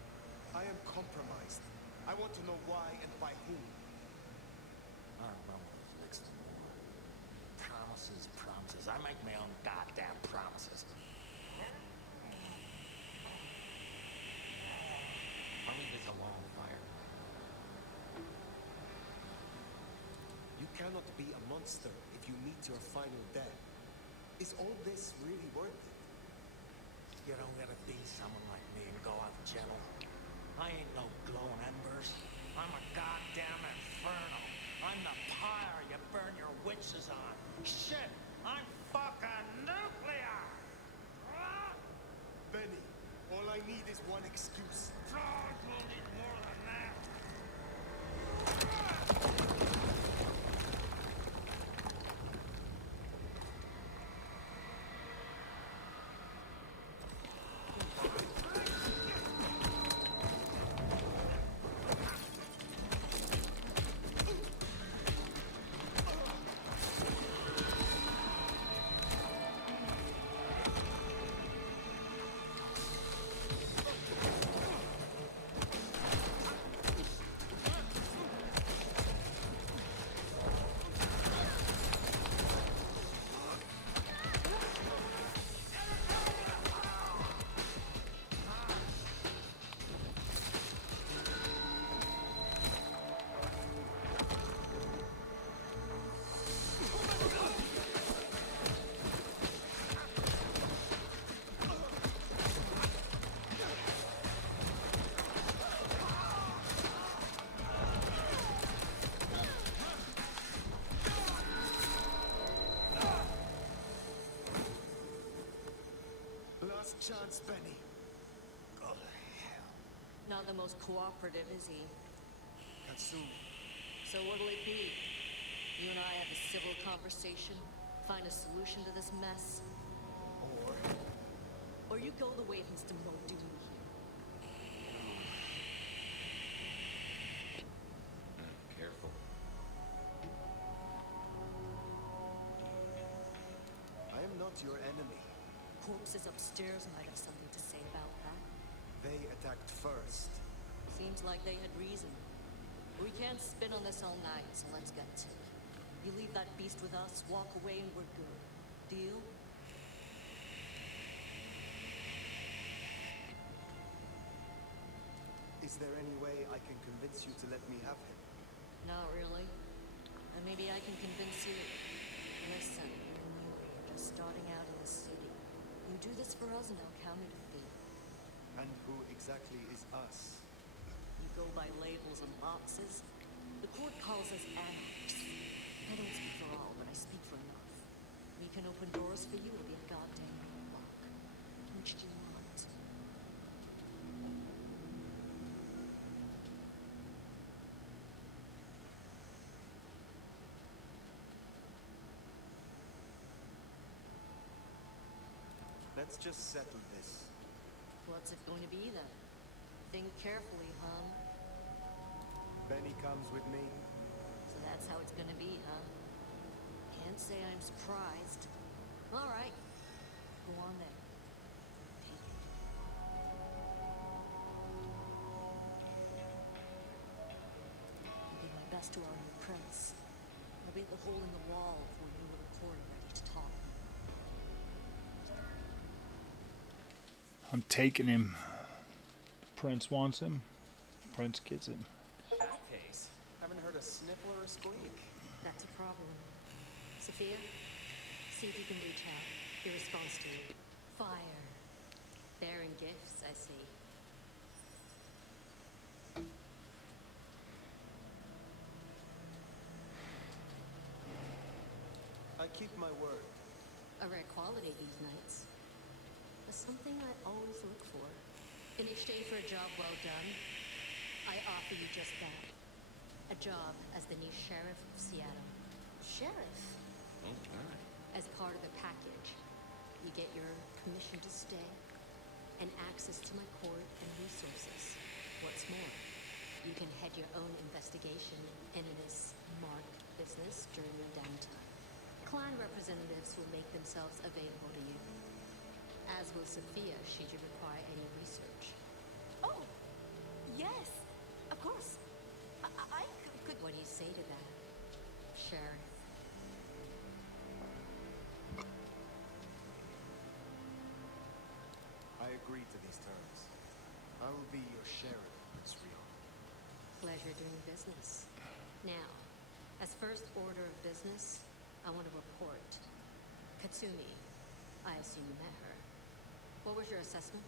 I am compromised. I want to know why and by whom. I don't remember those licks anymore. Promises, promises. I make my own goddamn promises. I'll leave this alone, Fire. You cannot be a monster if you meet your final death. Is all this really worth it? You don't gotta be someone like me and go out gentle. I ain't no glowing embers. I'm a goddamn inferno. I'm the pyre you burn your witches on. Shit, I'm fucking nuclear! Benny, all I need is one excuse. Frogs will need more than that. Last chance, Benny. Go to hell. Not the most cooperative, is he? Katsu, So what'll it be? You and I have a civil conversation, find a solution to this mess. Or you go the way of Mr. Muldoon here. Careful. I am not your enemy. Corpses upstairs might have something to say about that. They attacked first. Seems like they had reason. We can't spin on this all night, so let's get to it. You leave that beast with us, walk away, and we're good. Deal? Is there any way I can convince you to let me have him? Not really. And maybe I can convince you. Listen, you're just starting out in the city. You do this for us and I'll count it a fee. And who exactly is us? You go by labels and boxes. The court calls us anarchs. I don't speak for all, but I speak for enough. We can open doors for you, it'll be a goddamn lock. Which do you want? Let's just settle this. What's it going to be then? Think carefully, hon. Benny comes with me. So that's how it's gonna be, huh? Can't say I'm surprised. All right. Go on then. Take it. I'll give my best to our new prince. I'll be at the hole in the wall for you a recording ready to talk. I'm taking him. Prince wants him. Prince gets him. Case. Haven't heard a sniffle or a squeak. That's a problem. Sophia, see if you can reach out. He responds to you. Fire. Bearing gifts, I see. I keep my word. A rare quality these nights. But something I always look for. In exchange for a job well done, I offer you just that. A job as the new sheriff of Seattle. Sheriff. Okay. As part of the package, you get your permission to stay and access to my court and resources. What's more, you can head your own investigation in this marked business during your downtime. Clan representatives will make themselves available to you, as will Sophia should you require any research. Oh, yes, of course. I could. What do you say to that, Sheriff? I agree to these terms. I will be your sheriff, Prince Rion. Pleasure doing business. Now, as first order of business, I want to report. Katsumi, I assume you met her. What was your assessment?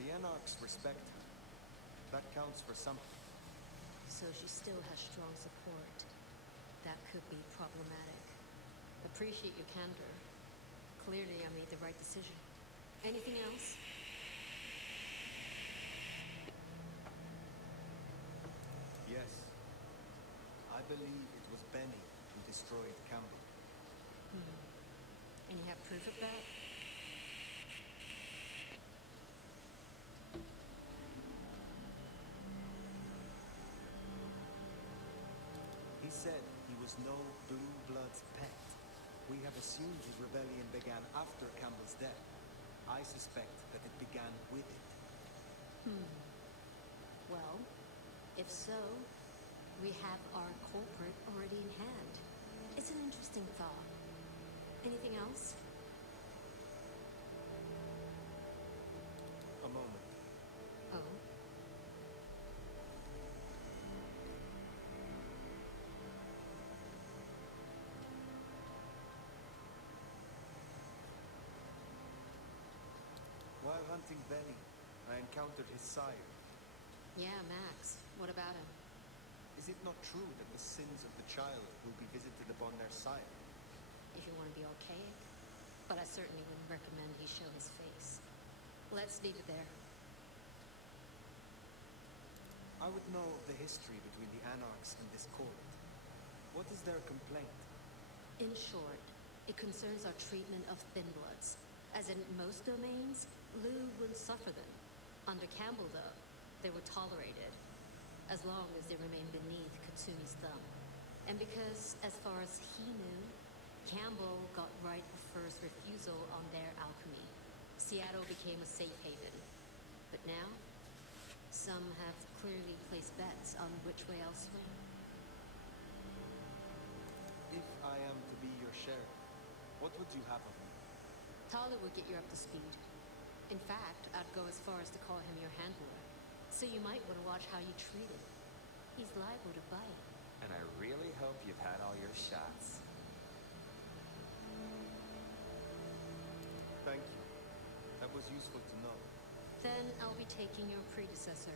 The Anarchs respect her. That counts for something. So she still has strong support. That could be problematic. Appreciate your candor. Clearly, I made the right decision. Anything else? Yes. I believe it was Benny who destroyed Campbell. And you have proof of that? He said he was no Blue Blood's pet. We have assumed his rebellion began after Campbell's death. I suspect that it began with it. Well, if so, we have our culprit already in hand. It's an interesting thought. Anything else? A moment. Oh? While hunting Benny, I encountered his sire. Yeah, Max. What about him? Is it not true that the sins of the child will be visited upon their sire? If you want to be archaic. But I certainly wouldn't recommend he show his face. Let's leave it there. I would know of the history between the Anarchs and this court. What is their complaint? In short, it concerns our treatment of thin bloods. As in most domains, Lou will suffer them. Under Campbell, though, they were tolerated, as long as they remained beneath Katsumi's thumb. And because, as far as he knew, Campbell got right of first refusal on their alchemy, Seattle became a safe haven. But now, some have clearly placed bets on which way I'll swing. If I am to be your sheriff, what would you have of me? Tyler would get you up to speed. In fact, I'd go as far as to call him your handler. So you might want to watch how you treat him. He's liable to bite. And I really hope you've had all your shots. Thank you. That was useful to know. Then I'll be taking your predecessor.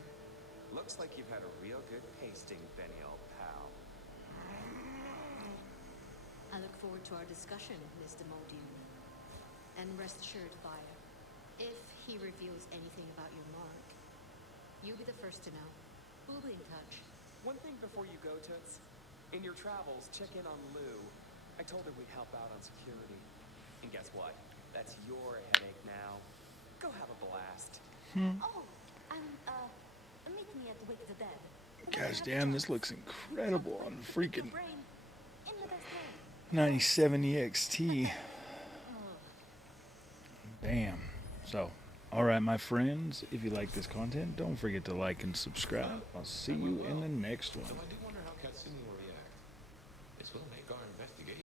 Looks like you've had a real good pasting, Benny, old pal. I look forward to our discussion, Mr. Muldoon. And rest assured, Fire, if he reveals anything about your mark, you'll be the first to know. We'll be in touch. One thing before you go, Toots. In your travels, check in on Lou. I told her we'd help out on security. And guess what? That's your headache now. Go have a blast. Oh, and, meet me at Wake the Dead. Gosh damn, this looks incredible on freaking In the best way. 9070 XT. Damn. So, alright my friends, if you like this content, don't forget to like and subscribe. I'll see you in the next one.